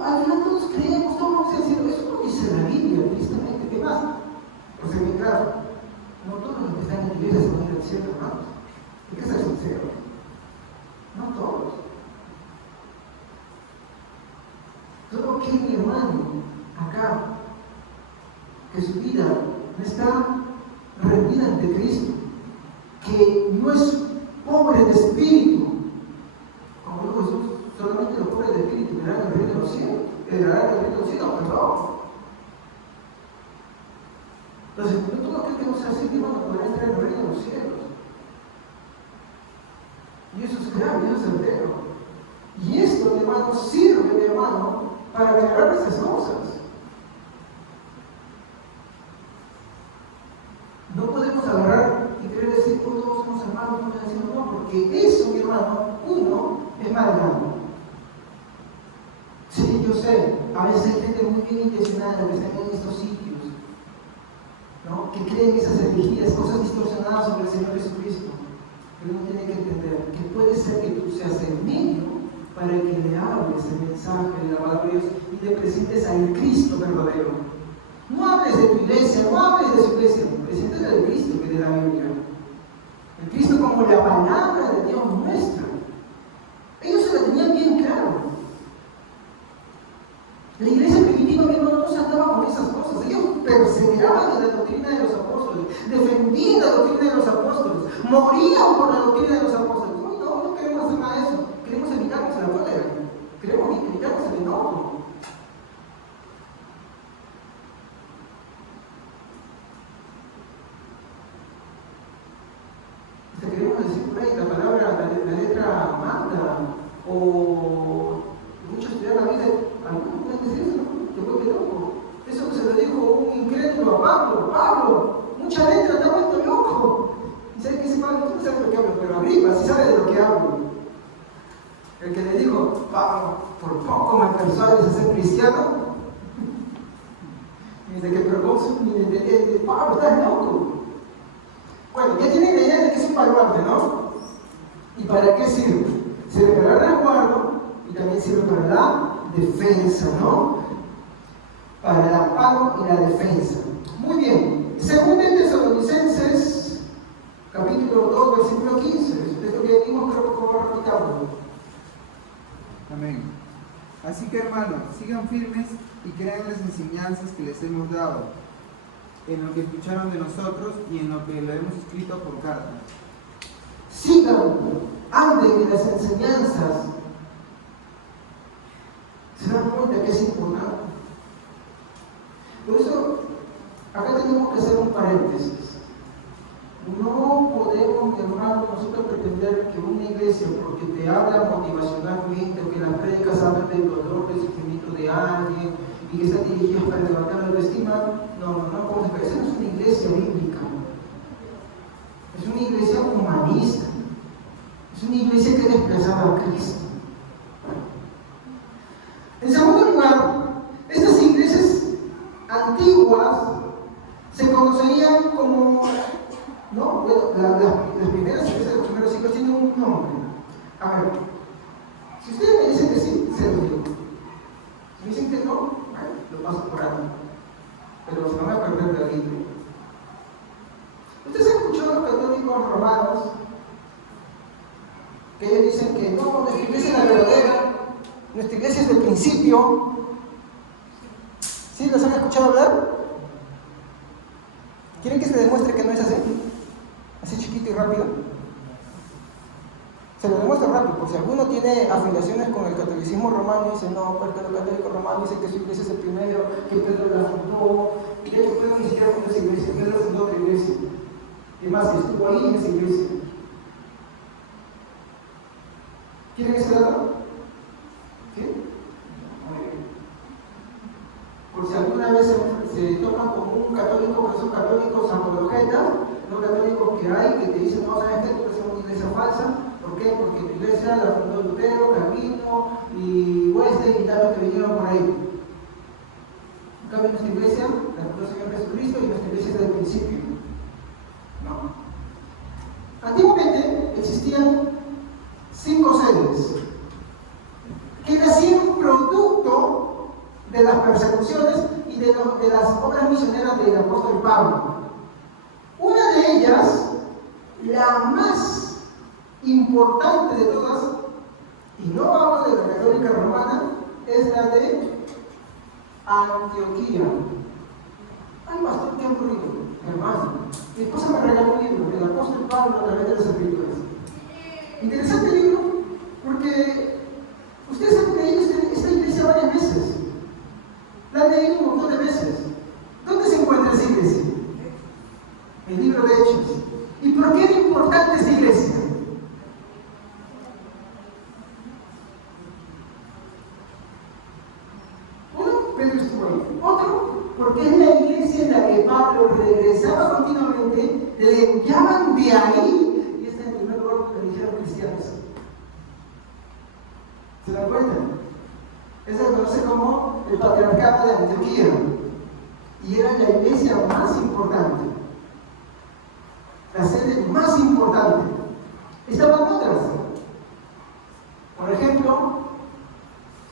al final todos creemos, todos vamos al cielo. Eso no dice la Biblia, tristemente. ¿Qué más? Pues es bien claro. No todos los que están en la iglesia se van a ir al cielo, hermanos. Hay que ser sincero. No todos. Todo aquel hermano acá, que su vida no está rendida ante Cristo, que no es pobre de espíritu, como dijo Jesús, solamente los pobres de espíritu verán el reino de los cielos, perdón. Entonces, no todo aquel que no sea así, hermano, podrá entrar en el reino de los cielos. Y eso es grave, eso es severo. Y esto, mi hermano, sirve, mi hermano, para aclarar esas cosas. No podemos agarrar y querer decir, oh, todos somos hermanos, no me decimos no, porque eso, mi hermano, uno es malgado. Sí, yo sé, a veces hay gente muy bien intencionada que está en estos sitios, ¿no? Que creen esas herejías, cosas distorsionadas sobre el Señor Jesucristo. Pero uno tiene que entender que puede ser que tú seas el medio para que le hables el mensaje de la palabra de Dios y le presentes al Cristo verdadero. No hables de tu iglesia, no hables de su iglesia, preséntale al Cristo que es de la Biblia. El Cristo como la palabra de Dios nuestra. Ellos se la tenían bien claro. La iglesia primitiva, mi hermano, no se andaba con esas cosas. Ellos perseveraban en la doctrina de los apóstoles, defendían la doctrina de los apóstoles, morían por la doctrina de los apóstoles. No queremos hacer nada de eso. Queremos evitarnos la cólera, queremos evitarnos el enojo. Queremos decir por ahí la palabra, la letra mata, o muchos estudian la Biblia, algunos pueden decir eso, ¿no? Te vuelve loco. Eso que se lo dijo un incrédulo a Pablo, mucha letra te ha vuelto loco. Y sabes que dice Pablo, tú no sabes de lo que hablo, pero arriba sí sabes de lo que hablo. El que le dijo, Pablo, por poco me persuades a ser cristiano. Y dice que Pablo, estás loco. Bueno, ya tienen la idea de que es un baluarte, ¿no? ¿Y para qué sirve? Sirve para el resguardo y también sirve para la defensa, ¿no? Para el amparo y la defensa. Muy bien. Segundo de Tesalonicenses, capítulo 2, versículo 15. Esto que vimos, creo que por favor repitamos. Amén. Así que, hermanos, sigan firmes y crean las enseñanzas que les hemos dado, en lo que escucharon de nosotros y en lo que lo hemos escrito por carta. Sigan, anden en las enseñanzas. ¿Se dan cuenta que es importante? Por eso, acá tenemos que hacer un paréntesis. No podemos, hermano, nosotros pretender que una iglesia, porque te habla motivacionalmente, o que las prédicas hablan del dolor, del sufrimiento de alguien, y que están dirigidas para levantar la autoestima, no podemos esperar. Esa no es una iglesia bíblica. Es una iglesia humanista. Es una iglesia que desplazaba a Cristo. En segundo lugar, estas iglesias antiguas se conocerían como, ¿no? Bueno, las primeras iglesias, los primeros siglos tienen un nombre. A ver, si ustedes me dicen que sí, se lo digo. Si me dicen que no, bueno, lo paso por ahí. Pero se van a perder la Biblia. ¿Ustedes han escuchado a los católicos romanos que ellos dicen que no, nuestra iglesia es la verdadera, nuestra iglesia es del principio? ¿Sí? ¿Los han escuchado hablar? ¿Quieren que se demuestre que no es así? ¿Así chiquito y rápido? Se lo demuestro rápido, por si alguno tiene afiliaciones con el catolicismo romano y dice, no, porque el católico romano dice que su iglesia es el primero, que Pedro la fundó, y de hecho Pedro ni siquiera fundó esa iglesia, Pedro fundó otra iglesia. Y más, estuvo ahí en esa iglesia. ¿Quieren ese dato? ¿Sí? Muy bien. Por si alguna vez se tocan con un católico, porque son católicos apologetas, no católicos que hay, que te dicen, no, ¿sabes qué? Tú eres una iglesia falsa. ¿Por qué? Porque tu iglesia la fundó Lutero, Calvino y Wesley y tal, que vinieron por ahí. En cambio, nuestra iglesia la fundó el Señor Jesucristo y nuestra iglesia desde el principio. No. Antiguamente existían 5 sedes que nacieron producto de las persecuciones y de las obras misioneras del apóstol Pablo. Una de ellas, la más importante de todas, y no hablo de la católica romana, es la de Antioquía. Ay, pastor, qué aburrido, hermano. Mi esposa me regaló un libro, el apóstol Pablo a través de las Escrituras. Interesante libro, porque ustedes han leído esta iglesia varias veces. La han leído un montón de veces. ¿Dónde se encuentra esa iglesia? El libro de Hechos. ¿Y por qué era importante esta iglesia? Pedro estuvo ahí. Otro, porque es la iglesia en la que Pablo regresaba continuamente, le enviaban de ahí, y está en primer lugar porque le dijeron cristianos. ¿Se dan cuenta? Eso se conoce como el patriarcado de Antioquía, y era la iglesia más importante, la sede más importante. Estaban otras, por ejemplo,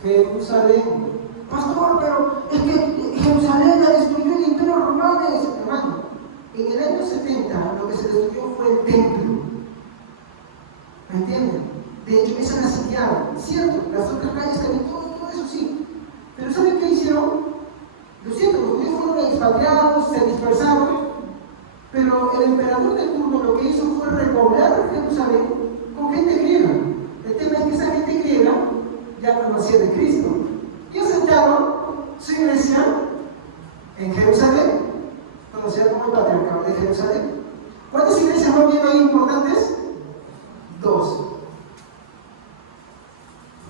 Jerusalén. Pastor, pero es que Jerusalén la destruyó el Imperio Romano. Hermano, en el año 70 lo que se destruyó fue el templo. ¿Me entienden? De hecho, esa la sitiaron. Cierto, las otras calles también, todo eso sí. Pero ¿saben qué hicieron? Lo siento, los judíos fueron expatriados, se dispersaron, pero el emperador de turno lo que hizo fue repoblar Jerusalén con gente griega. El tema es que esa gente griega ya conocía de Cristo. Y asentaron su iglesia en Jerusalén, conocida como el Patriarcado de Jerusalén. ¿Cuántas iglesias no viendo ahí importantes? 2.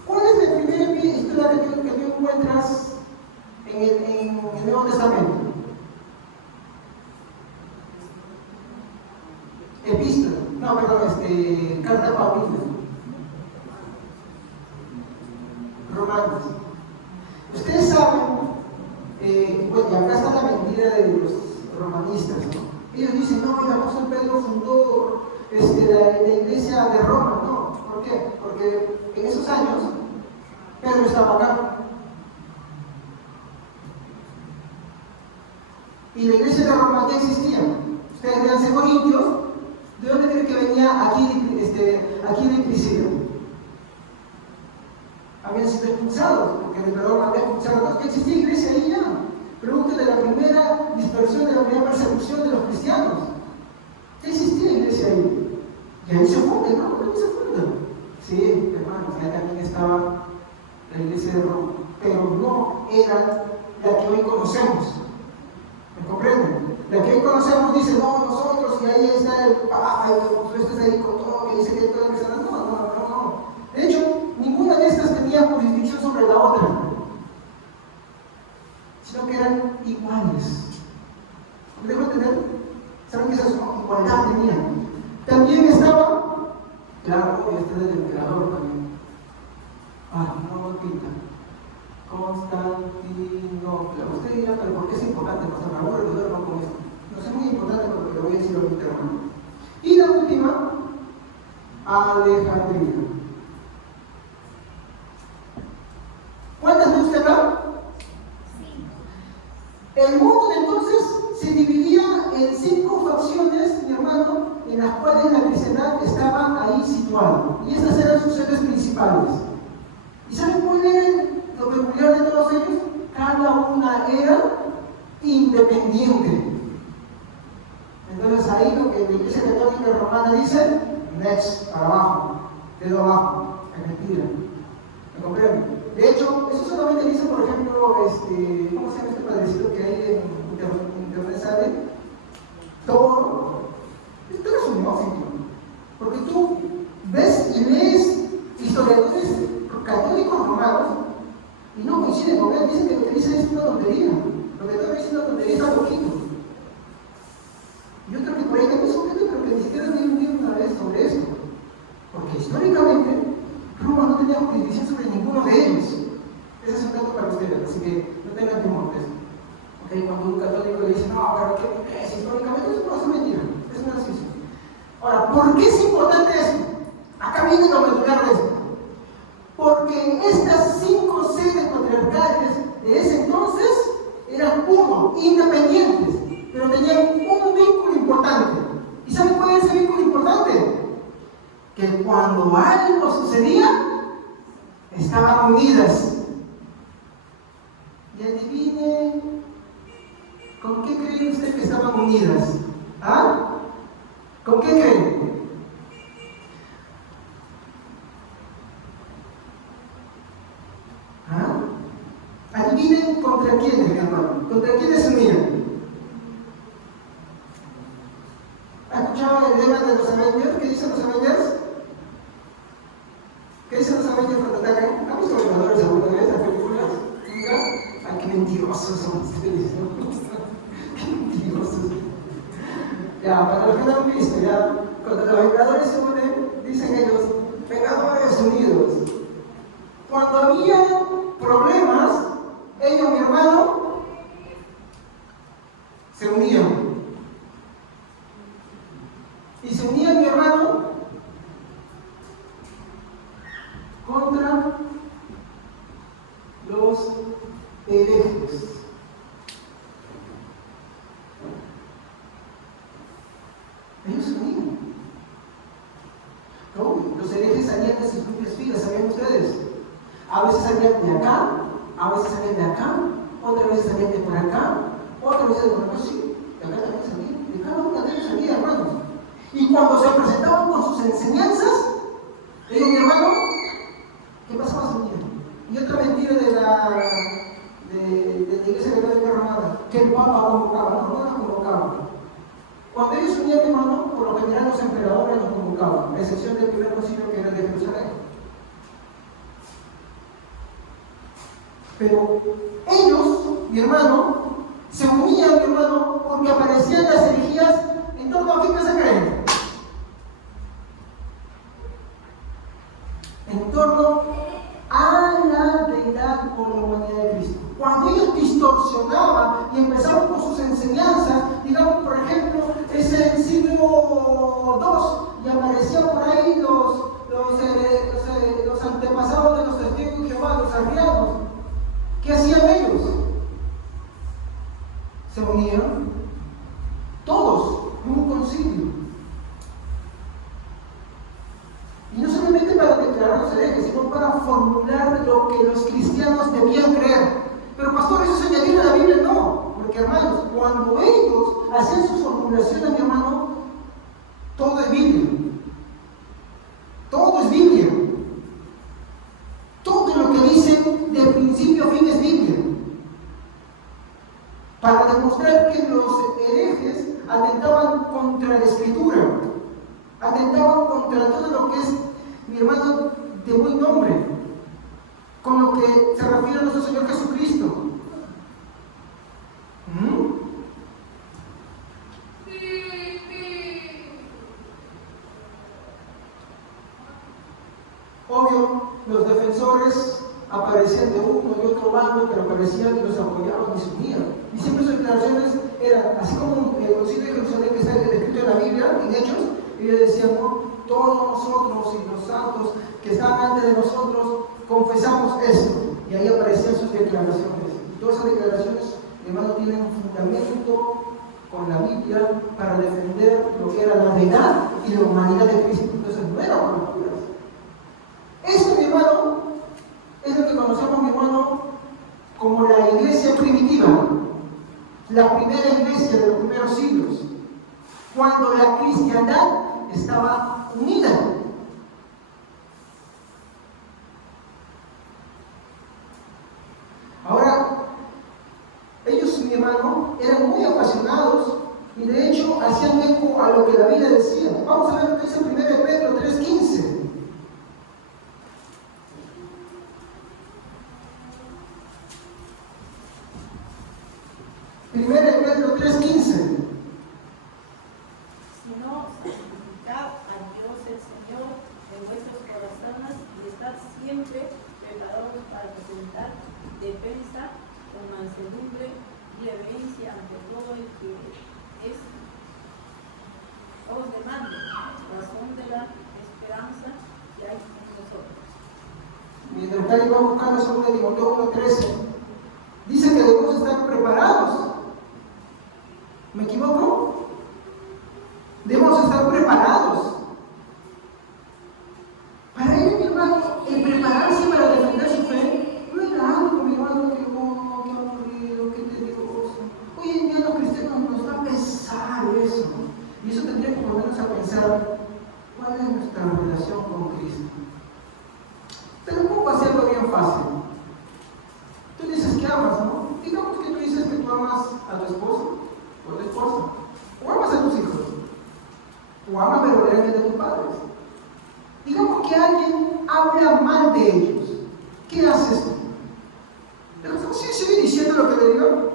¿Cuál es la primera historia que tú encuentras en el Nuevo Testamento? Epístola, no, perdón, carta paulina. Romanos. Ustedes saben, bueno, y acá está la mentira de los romanistas, ¿no? Ellos dicen, no, el apóstol Pedro fundó la iglesia de Roma, ¿no? ¿Por qué? Porque en esos años Pedro estaba acá. Y la iglesia de Roma ya existía. Ustedes vean Corintios, ¿de dónde creen que venía aquí de Priscila? Habían sido expulsados, porque el emperador había expulsado a todos. Que existía iglesia ahí ya, producto de la primera dispersión, de la primera persecución de los cristianos. Ya existía iglesia ahí. Y ahí se funda, ¿no? ¿Cómo se funda? Sí, hermanos, ahí también estaba la iglesia de Roma, pero no era la que hoy conocemos. ¿Me comprenden? La que hoy conocemos dice, no, nosotros, y ahí está el Papa, y tú estás ahí con todo, que dice que todo el cristiano. No. De hecho, ninguna de estas tenía jurisdicción sobre la otra, sino que eran iguales. ¿Me dejo entender? ¿Saben que esa igualdad tenían? También estaba, claro, este es el emperador también. No pinta. Constantinopla. Usted dirá, pero ¿por qué es importante? Pastor, me aburro de verlo con esto. No es muy importante porque lo voy a decir ahorita, hermano. Y la última, Alejandría. ¿Cuántas de usted acá? El mundo entonces se dividía en 5 facciones, mi hermano, en las cuales la cristiandad estaba ahí situada. Y estas eran sus sedes principales. ¿Y saben cuál era lo peculiar de todos ellos? Cada una era independiente. Entonces ahí lo que la Iglesia Católica Romana dice, next, para abajo. dedo abajo, es mentira. ¿Me comprenden? De hecho, eso solamente dice, por ejemplo, ¿cómo se llama este padrecito que hay en internet sale? Todo. Esto es un neófito. Porque tú ves y lees historiadores católicos romanos y no coinciden con él, dicen que lo que dice es una tontería. Lo que está diciendo es una tontería, está loquito. Yo creo que por ahí también son gente, pero que ni siquiera leí una vez sobre esto. Porque históricamente Roma no tenía jurisdicción sobre ninguno de ellos. Ese es un dato para ustedes, así que no tengan temor de eso. Okay, cuando un católico le dice, no, pero ¿qué es? Históricamente eso no es mentira, es una ciencia. Ahora, ¿por qué es importante esto? Acá viene lo medular de esto. Porque estas 5 sedes patriarcales de ese entonces eran independientes, pero tenían un vínculo importante. ¿Y saben cuál es ese vínculo importante? Que cuando algo sucedía, estaban unidas. Y adivine, ¿con qué cree usted que estaban unidas? ¿Ah? ¿Con qué creen? ¿Ah? Adivinen contra quiénes, mi hermano. ¿Contra quiénes se unían? ¿Ha escuchado el lema de los Avengers? ¿Qué dicen los Avengers? ¿Qué dicen los Avengers cuando atacan? ¿Han visto los Vengadores alguna vez las películas? ¿Nunca? Ay, qué mentirosos son ustedes, ¿no? Qué mentirosos. Ya, para los que no han visto, ya, cuando los Vengadores se unen, dicen ellos, Vengadores unidos. Cuando había problemas, ellos, mi hermano, se unían. Y se unían, mi hermano, contra los herejes. Ellos se unían. ¿No? Los herejes salían de sus propias filas, ¿sabían ustedes? A veces salían de acá, a veces salían de acá, otras veces salían de por acá, otras veces de por acá, sí, de acá también salían, de cada una de ellos salía, hermanos. Y cuando se presentaban con sus enseñanzas, ellos, mi hermano, ¿qué pasaba? Se unían. Y otra mentira de la Iglesia Católica Romana, que el Papa convocaba, no los convocaba. Cuando ellos se unían, mi hermano, por lo general los emperadores los convocaban, a excepción del primer concilio que era de Jerusalén. Pero ellos, mi hermano, se unían, mi hermano, porque aparecían las herejías en torno a qué se creen. En torno a la deidad o la humanidad de Cristo. Cuando ellos distorsionaban y empezaron con sus enseñanzas, digamos, por ejemplo, es el siglo II y aparecían por ahí los antepasados de los testigos de Jehová, los arrianos. ¿Qué hacían ellos? Se unían todos en un concilio. Y no solamente para declarar los herejes, sino para formular lo que los cristianos debían creer. Pero pastor, eso se añadió a la Biblia, no. Porque hermanos, cuando ellos hacían sus formulaciones, mi hermano, todo es Biblia. Todo es Biblia. Todo lo que dicen de principio a fin es Biblia. Para demostrar que los herejes atentaban contra la Escritura, atentaban contra todo lo que es, mi hermano, de buen nombre, con lo que se refiere a nuestro Señor Jesucristo. Obvio, los defensores aparecían de uno y otro bando, pero aparecían y los apoyaban y se unían. Y siempre sus declaraciones eran, así como el concilio de Jerusalén que está escrito en la Biblia, en Hechos, ellos decían, no, todos nosotros y los santos que están antes de nosotros confesamos esto. Y ahí aparecían sus declaraciones. Y todas esas declaraciones, hermano, tienen un fundamento con la Biblia para defender lo que era la deidad y la humanidad de Cristo. Entonces no eran locuras. Esto, mi hermano, es lo que conocemos, mi hermano, como la iglesia primitiva, la primera iglesia de los primeros siglos, cuando la cristiandad estaba unida. mi hermano, eran muy apasionados y de hecho hacían eco a lo que la Biblia decía. Vamos a ver lo que dice 1 Pedro 3:15. 1 Pedro 3:15. Sino santificad a Dios el Señor en vuestros corazones y estad siempre preparados para presentar defensa con mansedumbre y reverencia ante todo el que os demande, razón de la esperanza que hay en nosotros. Mientras que va buscando 2 Timoteo 1:13, dice que debemos estar preparados. ¿Me equivoco? Debemos estar preparados. Para ello, mi hermano, el prepararse para defender su fe no es algo, mi hermano, que no, que aburrido, que tedioso. Hoy en día los cristianos nos da pesar eso. Y eso tendría que ponernos a pensar, ¿cuál es nuestra relación con Cristo? Te lo pongo a hacerlo bien fácil. Tú dices que amas, ¿no? Digamos que tú dices que tú amas a tu esposo o a tu esposa, o amas a tus hijos, o amas verdaderamente a tus padres. Digamos que alguien habla mal de ellos. ¿Qué haces tú? ¿Sí sigue diciendo lo que le digo?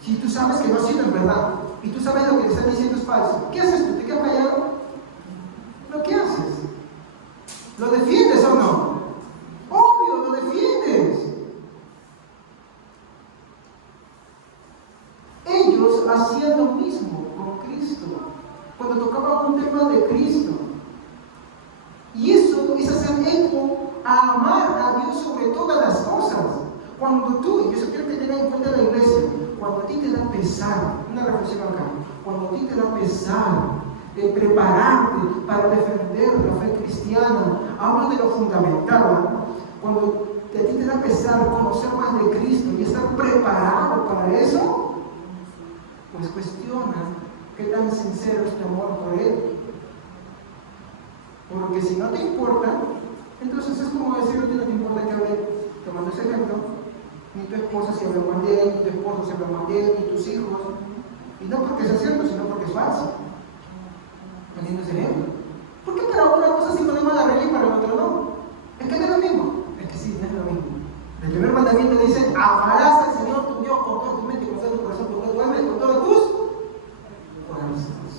Si tú sabes que no ha sido en verdad, y tú sabes lo que le están diciendo es falso, ¿qué haces tú? ¿Te quedas callado? ¿Pero qué haces? ¿Lo defiendes o no? Obvio, lo defiendes. Ellos hacían lo mismo con Cristo, cuando tocaban un tema de Cristo. Y eso es hacer eco a amar a Dios sobre todas las cosas. Cuando tú, y eso quiero que tengan en cuenta la iglesia, cuando a ti te da pesar, una reflexión acá, cuando a ti te da pesar de prepararte para defender la fe cristiana, hablo de lo fundamental, ¿no? Cuando a ti te da pesar conocer más de Cristo y estar preparado para eso, pues cuestiona qué tan sincero es tu amor por Él. Porque si no te importa, entonces es como decir que no te importa que hable, tomando ese ejemplo, ni tu esposa se habla mal de él, ni tu esposo se habla mal de él, ni tus hijos. Y no porque sea cierto, sino porque es falso. ¿Poniendo ese ejemplo? ¿Por qué para una cosa sí ponemos la regla y para la otra no? Es que no es lo mismo. Es que sí, no es lo mismo. El primer mandamiento dice: amarás al Señor tu Dios con toda tu mente, con todo tu corazón, con todo tu alma y con todos tus corazones.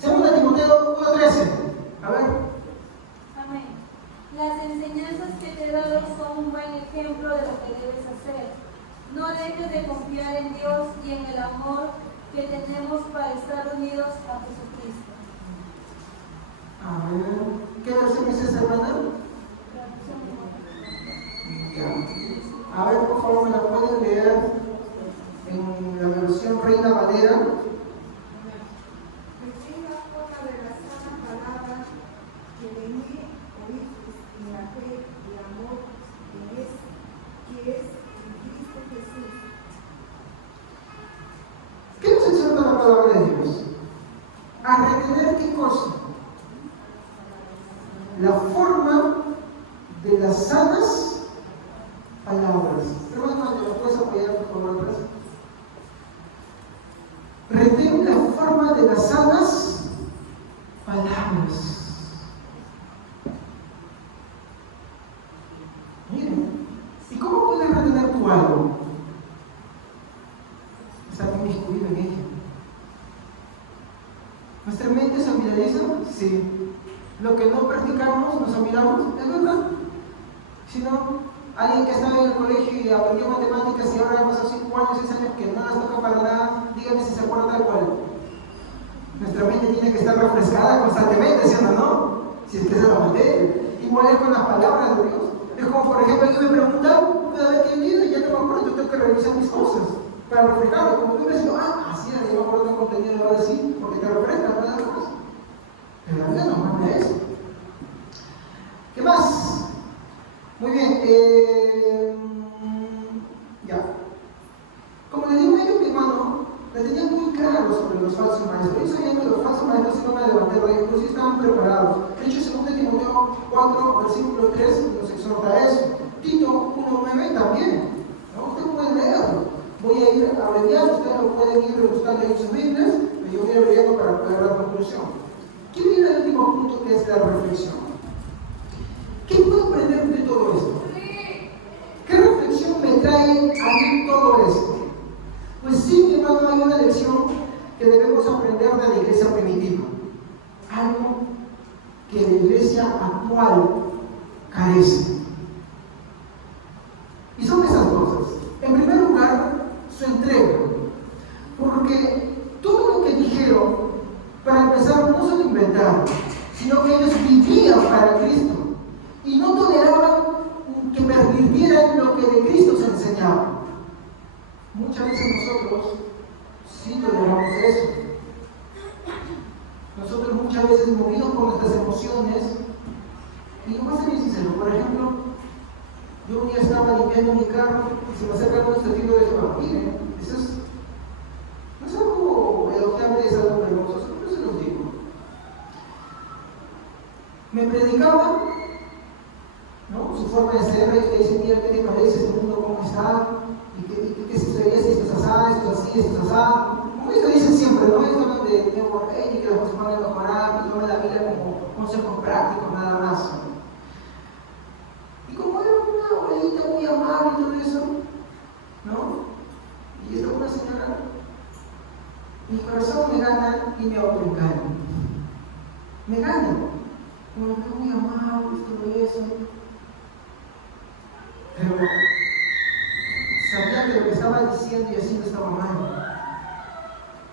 2 Timoteo 1:13. A ver. Amén. Las enseñanzas que te he dado son un buen ejemplo de lo que debes hacer. No dejes de confiar en Dios y en el amor que tenemos para estar unidos a Jesucristo. A ver. ¿Qué versión es esa, hermana? Ya. A ver, por favor, me la pueden leer en la versión Reina Valera. ¿Qué nos enseña la palabra de Dios? A retener qué cosa. La forma de las sanas palabras. Hermano, ¿me puedes apoyar por favor atrás? Retén la forma de las sanas palabras. Miren, ¿y cómo puedes retener tu algo? Estar inmiscuido en ella. ¿Nuestra mente se olvidadiza? Sí. Lo que no practicamos, nos olvidamos, es verdad. Si no, alguien que estaba en el colegio y aprendió matemáticas y ahora ha pasado 5 años, 6 años que no las toca para nada, díganme si se acuerda de cuál. Nuestra mente tiene que estar refrescada constantemente, ¿sí o no? Si es que se la materia. Igual es con las palabras de Dios. Es como, por ejemplo, alguien me pregunta, cada vez que he ido y ya no me acuerdo, tengo que revisar mis cosas para refrescarlo. Como tú me dices, así era, yo me acuerdo de contenido, ahora sí, porque te refresca, no das cosas. Pero la vida no manda eso. ¿Qué más? Muy bien. Ya. Como le digo a ellos, mi hermano, la tenían muy claro sobre los falsos maestros. Ellos sabían que los falsos maestros iban a levantar, ellos sí estaban preparados. De hecho, 2 Timoteo 4, versículo 3, nos exhorta a eso. Tito 1:9 también, ¿no? Usted puede leerlo. Voy a ir abreviando, ustedes lo pueden ir buscando en sus Biblias, pero yo voy abreviando para poder dar conclusión. ¿Qué viene el último punto, que es la reflexión? ¿Qué puedo aprender de todo esto? ¿Qué reflexión me trae a mí todo esto? Pues sí, mi hermano, hay una lección que debemos aprender de la iglesia primitiva. Algo que la iglesia actual carece. Y son esas cosas. En primer lugar, su entrega. Porque todo lo que dijeron, para empezar, no se lo inventaron, sino que ellos vivían para Cristo y no toleraban que pervirtieran lo que de Cristo se enseñaba. Muchas veces nosotros sí toleramos eso. Nosotros muchas veces movidos por nuestras emociones, y no voy a ser muy sincero, por ejemplo, yo un día estaba limpiando mi carro y se me acerca un testigo de Jehová. Miren, eso es, no es algo elogiable, es algo vergonzoso, pero se los digo. Me predicaba, ¿no? Su forma de ser, que dice: mira, ¿qué te parece este mundo, cómo está? ¿Y qué sucedería si esto es así, esto es así, esto es así? Como esto dicen siempre, ¿no? Esto hablan de y que las cosas van a mejorar, y toman la Biblia como consejos prácticos, nada más. Y como era una abuelita muy amable y todo eso, ¿no? Y estaba una señora, mi corazón me gana y me autoengaño. Me gana. Como que muy amable y todo eso. Pero sabía que lo que estaba diciendo y haciendo estaba mal.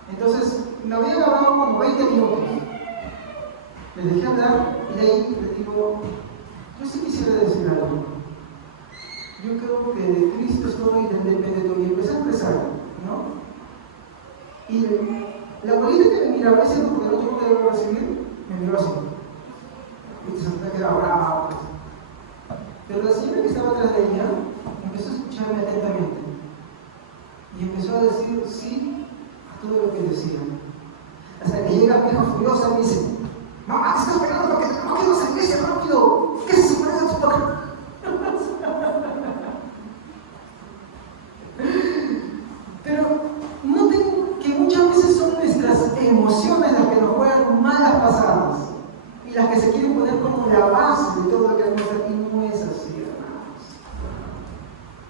Entonces me había grabado como 20 minutos. Le dejé hablar y de ahí le digo: yo sí quisiera decir algo. Yo creo que de Cristo es todo y de Él depende todo. Y empecé a expresar, ¿no? Y la abuelita que me miraba, ese porque el otro no te debo recibir, me miró así. Y se me quedaba brava. Pero la señora que estaba atrás de ella empezó a escucharme atentamente. Y empezó a decir sí a todo lo que decía. Hasta que llega mi hija furiosa y me dice: mamá, ¿qué estás esperando? Porque tenemos que irnos a la iglesia rápido. ¿Qué se supone de tu papá? Pero noten que muchas veces son nuestras emociones las que nos juegan malas pasadas y las que se quieren poner como la base de todo lo que hacemos aquí. No es así, hermanos.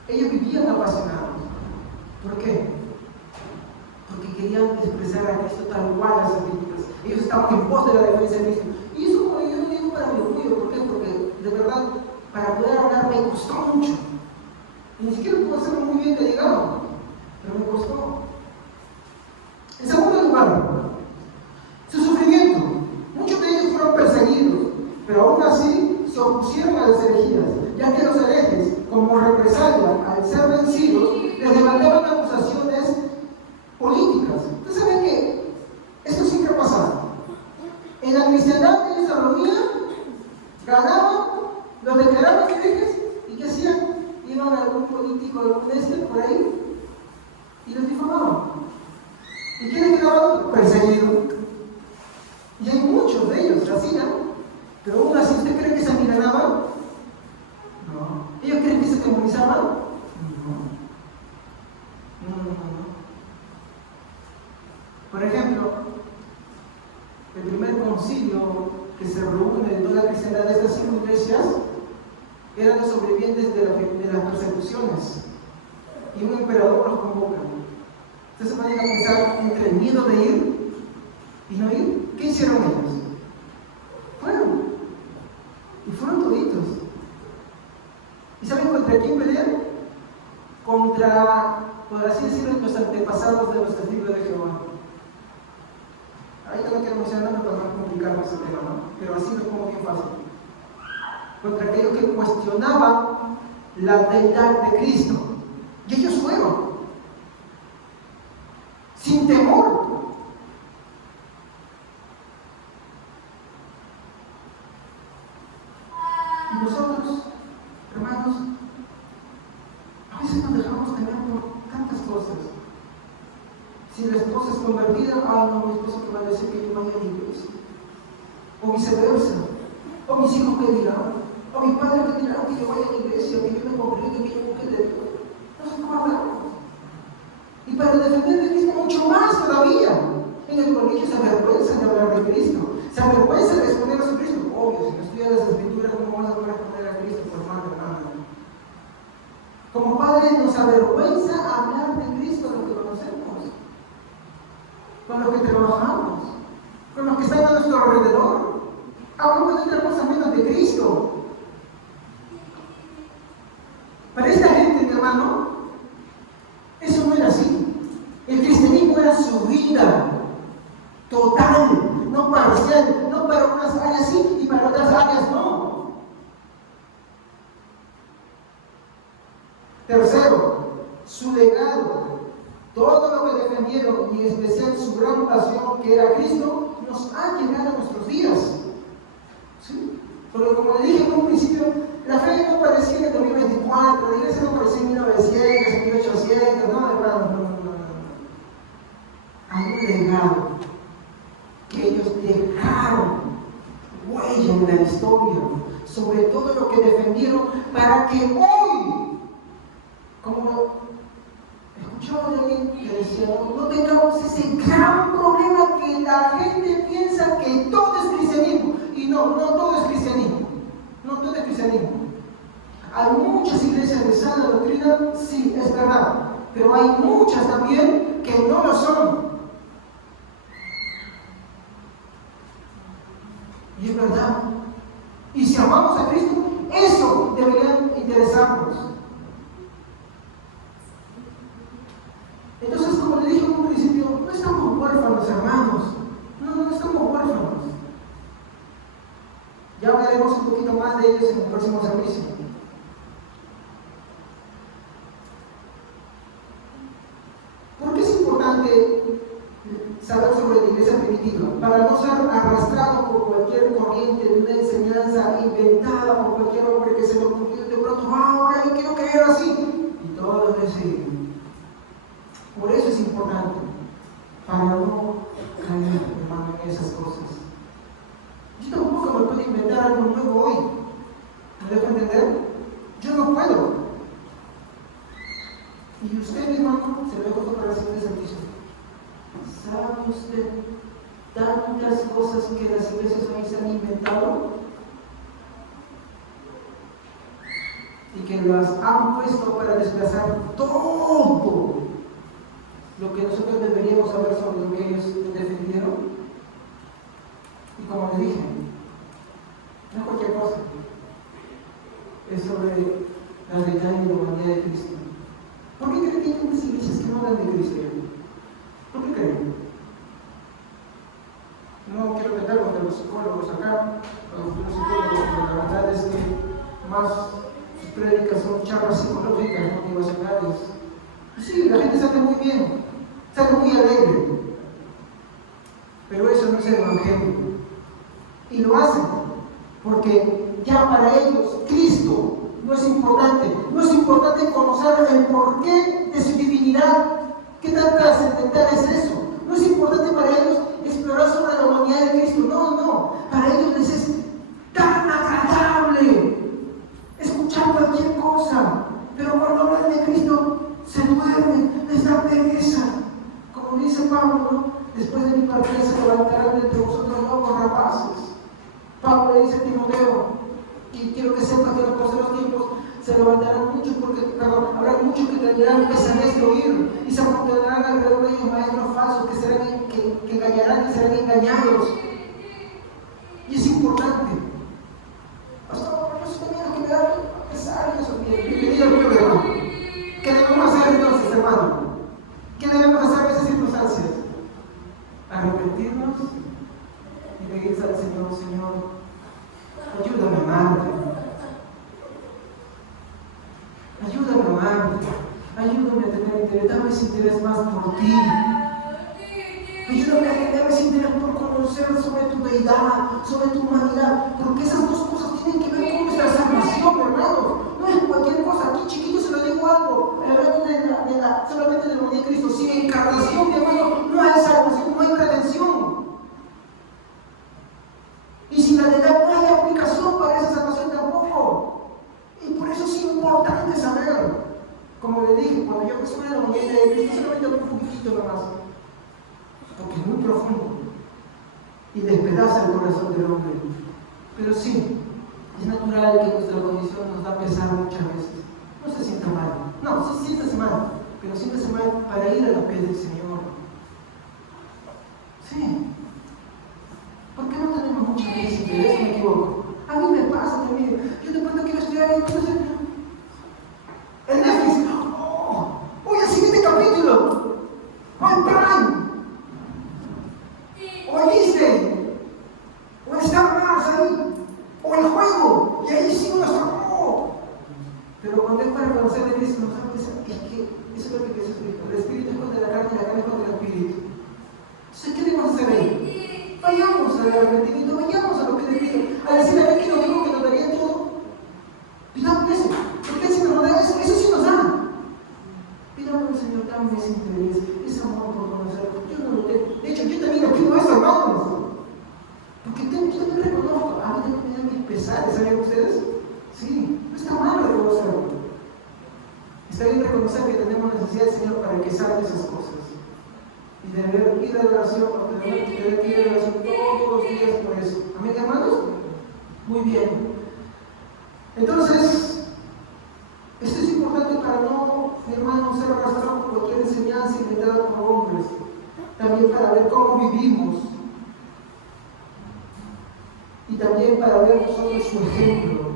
Ellos vivían apasionados. ¿Por qué? Porque querían expresar a Cristo tal cual las Escrituras. Ellos estaban en pos de la defensa de Cristo. Y eso yo no digo para mi orgullo. ¿Por qué? Porque de verdad, para poder hablar me costó mucho. Ni siquiera puedo hacerlo muy bien que digamos, pero me costó. En segundo lugar, su sufrimiento. Muchos de ellos fueron perseguidos, pero aún así se opusieron a las herejías, ya que los herejes, como represalia al ser vencidos, les levantaban acusaciones políticas. Ustedes saben que esto siempre ha pasado. En la cristiandad ellos se reunían, ganaban, los declaraban herejes, y ¿qué hacían? Iban a algún político, algún por ahí, y los difamaban. ¿Y quiénes quedaban? Perseguidos. Y hay muchos de ellos que hacían, pero aún así, ¿usted cree que se amilanaban? No. ¿Ellos creen que se demonizaban? No. Por ejemplo, el primer concilio que se reúne de toda la cristiandad de estas 5 iglesias eran los sobrevivientes de las persecuciones, y un emperador los convoca. Ustedes se van a pensar entre el miedo de ir y no ir. ¿Qué hicieron ellos? Fueron. Y fueron toditos. ¿Y saben contra quién pelearon? Contra, por así decirlo, los antepasados de los testigos de Jehová. Ahí no quiero mencionarlo para no complicar más el tema, ¿no? Pero así lo pongo bien fácil. Contra aquellos que cuestionaban la deidad de Cristo. Y ellos fueron. Sin temor. Y nosotros, hermanos, a veces nos dejamos tener por tantas cosas. Si la esposa es convertida, no, mi esposa que va a decir que yo vaya a la iglesia. O viceversa. O mis hijos que dirán. O mi padre me dirá que yo vaya a la iglesia, que yo me congregue, que yo busque de Dios. No sé cómo hablamos. Y para defender de Cristo mucho más todavía. En el colegio se avergüenza de hablar de Cristo. Se avergüenza de responder a Cristo. Obvio, si no estudias las escrituras, ¿cómo vas a poder responder a Cristo, por hermano? Como padres nos avergüenza hablar de Cristo, lo que conocemos, con los que trabajamos, con los que están a nuestro alrededor. Hablamos de otra cosa menos de Cristo. Para esta gente, mi hermano, eso no era así. El cristianismo era su vida total, no parcial, no para unas áreas sí y para otras áreas no. Tercero, su legado, todo lo que defendieron y en especial su gran pasión que era Cristo, nos ha llegado a nuestros días. ¿Sí? Porque como le dije en un principio, la fe no parecía en el 2024, la iglesia no parecía en 1900, 1800, no, hermanos, no. Hay un legado que ellos dejaron huella en la historia, sobre todo lo que defendieron, para que hoy, como escuchaba de alguien que decía, no tengamos ese gran problema que la gente piensa que todo es cristianismo. Y no todo es cristianismo. No todo es cristianismo. Hay muchas iglesias de sana doctrina, sí, es verdad, pero hay muchas también que no lo son. Y es verdad. Y si amamos a Cristo, eso debería interesarnos. Entonces, como le dije en un principio, no estamos huérfanos, hermanos. No estamos huérfanos. Ya hablaremos un poquito más de ellos en el próximo servicio. ¿Por qué es importante saber sobre la iglesia primitiva? Para no ser arrastrado por cualquier corriente de una enseñanza inventada por cualquier hombre que se le ocurrió de pronto, ahora yo quiero creer así. Y todos deciden. Por eso es importante, para no caer, hermano, en esas cosas. Yo tampoco me puedo inventar algo nuevo hoy. ¿Me dejo entender? Yo no puedo. Y usted, mi hermano, se lo dejo para la siguiente servicio. ¿Sabe usted tantas cosas que las iglesias hoy se han inventado? Y que las han puesto para desplazar todo lo que nosotros deberíamos saber sobre lo que ellos defendieron. Y como le dije, no es cualquier cosa, es sobre la deidad y la humanidad de Cristo. ¿Por qué creen que hay tantas iglesias que no hablan de Cristo? ¿Por qué creen? No quiero meter contra los psicólogos acá, los psicólogos, pero la verdad es que más sus prédicas son charlas psicológicas, motivacionales. Sí, la gente sale muy bien, sale muy alegre, pero eso no es el evangelio. Y lo hacen porque ya para ellos Cristo no es importante. No es importante conocer el porqué de su divinidad. ¿Qué tan trascendental es eso? No es importante para ellos explorar sobre la humanidad de Cristo. No. Para ellos les es tan agradable escuchar cualquier cosa. Pero cuando hablan de Cristo, se duermen, les da pereza. Como dice Pablo, ¿no? Después de mi partida se levantarán entre vosotros locos rapaces. Pablo le dice a Timoteo, y quiero que sepas que en los posteriores tiempos se levantarán muchos, habrá muchos que tendrán pesadez de oír, y se amontonarán alrededor de ellos maestros falsos que engañarán y serán engañados. Y es importante. Pastor, por eso tenía que me da pesar eso. Bienvenido al club, hermano. ¿Qué debemos hacer entonces, hermano? ¿Qué debemos hacer en esas circunstancias? Arrepentirnos y pedirle al Señor, Señor, ayúdame a amarte. Ayúdame a amarte. Ayúdame a tener interés. Dame ese interés más por ti. Ayúdame a tener ese interés por conocer sobre tu deidad, sobre tu humanidad. Porque esas dos cosas tienen que ver con nuestra salvación, hermanos. No es cualquier cosa. Aquí chiquito se lo digo algo. Hablando solamente de la humanidad de Cristo. Sin encarnación, mi hermano, no hay salvación, no hay redención. Y sin la deidad no hay aplicación para esa salvación tampoco. y despedaza el corazón del hombre. Pero sí, es natural que nuestra condición nos da pesar muchas veces. No se sienta mal, no, sí siéntase mal, pero siéntase mal para ir a los pies del Señor. Sí. ¿Por qué no tenemos muchas veces interés? Me equivoco. A mí me pasa también. Yo de pronto quiero estudiar y quiero hacer el Netflix. ¡Uy, el siguiente capítulo! ¡O el Prime! ¡O el Disney! ¡O el Star Wars ahí! ¡O el juego! Y ahí sí uno está. Pero cuando es para conocer a Cristo, no sabes, es que eso es lo que piensa el Espíritu es contra la carne y la carne es contra el Espíritu. Entonces, ¿qué debemos hacer ahí? Vayamos al arrepentimiento, vayamos a lo que Cristo, a decirle a Él que nos dijo que nos daría todo. Pidamos eso, porque Él sí nos da eso, eso sí nos da. Pidamos al Señor, dame ese interés, ese amor por conocerlo. Yo no lo tengo. De hecho, yo también les pido eso, hermanos. Porque yo también reconozco, a mí también me dan mis pesares, ¿saben ustedes? Sí, no está mal reconocerlo. Está bien reconocer que tenemos necesidad del Señor para que salve esas cosas. Y deber ir a la oración, tener que ir a la oración todos los días por eso. ¿Amén, hermanos? Muy bien. Entonces, esto es importante para no, hermanos, ser arrastrados por cualquier enseñanza inventada por hombres. También para ver cómo vivimos. Y también para ver nosotros su ejemplo.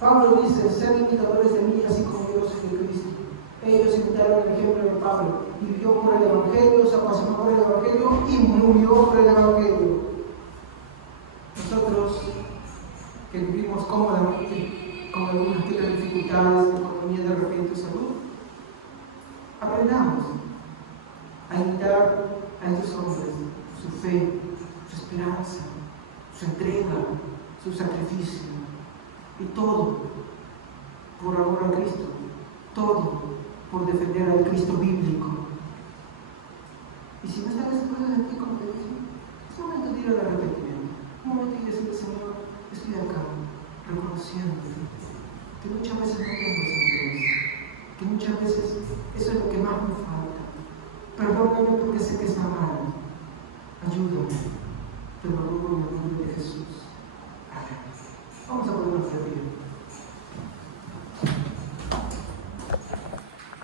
Pablo dice, ser imitadores de mí, así como yo soy de Cristo. Ellos imitaron el ejemplo de Pablo. Vivió por el Evangelio, se apasionó por el Evangelio y murió por el Evangelio. Nosotros, que vivimos cómodamente, con algunas que otras dificultades, economía de repente y salud, aprendamos a imitar a estos hombres, su fe, su esperanza, su entrega, su sacrificio. Y todo por amor a Cristo, todo por defender al Cristo bíblico. Y si no están esas cosas en ti, como te dije, es momento de ir al arrepentimiento, un momento de decirle, Señor, estoy acá, reconociendo que muchas veces no tengo ese interés, que muchas veces eso es lo que más me falta. Perdóname porque sé que está mal, ayúdame, te lo ruego en el nombre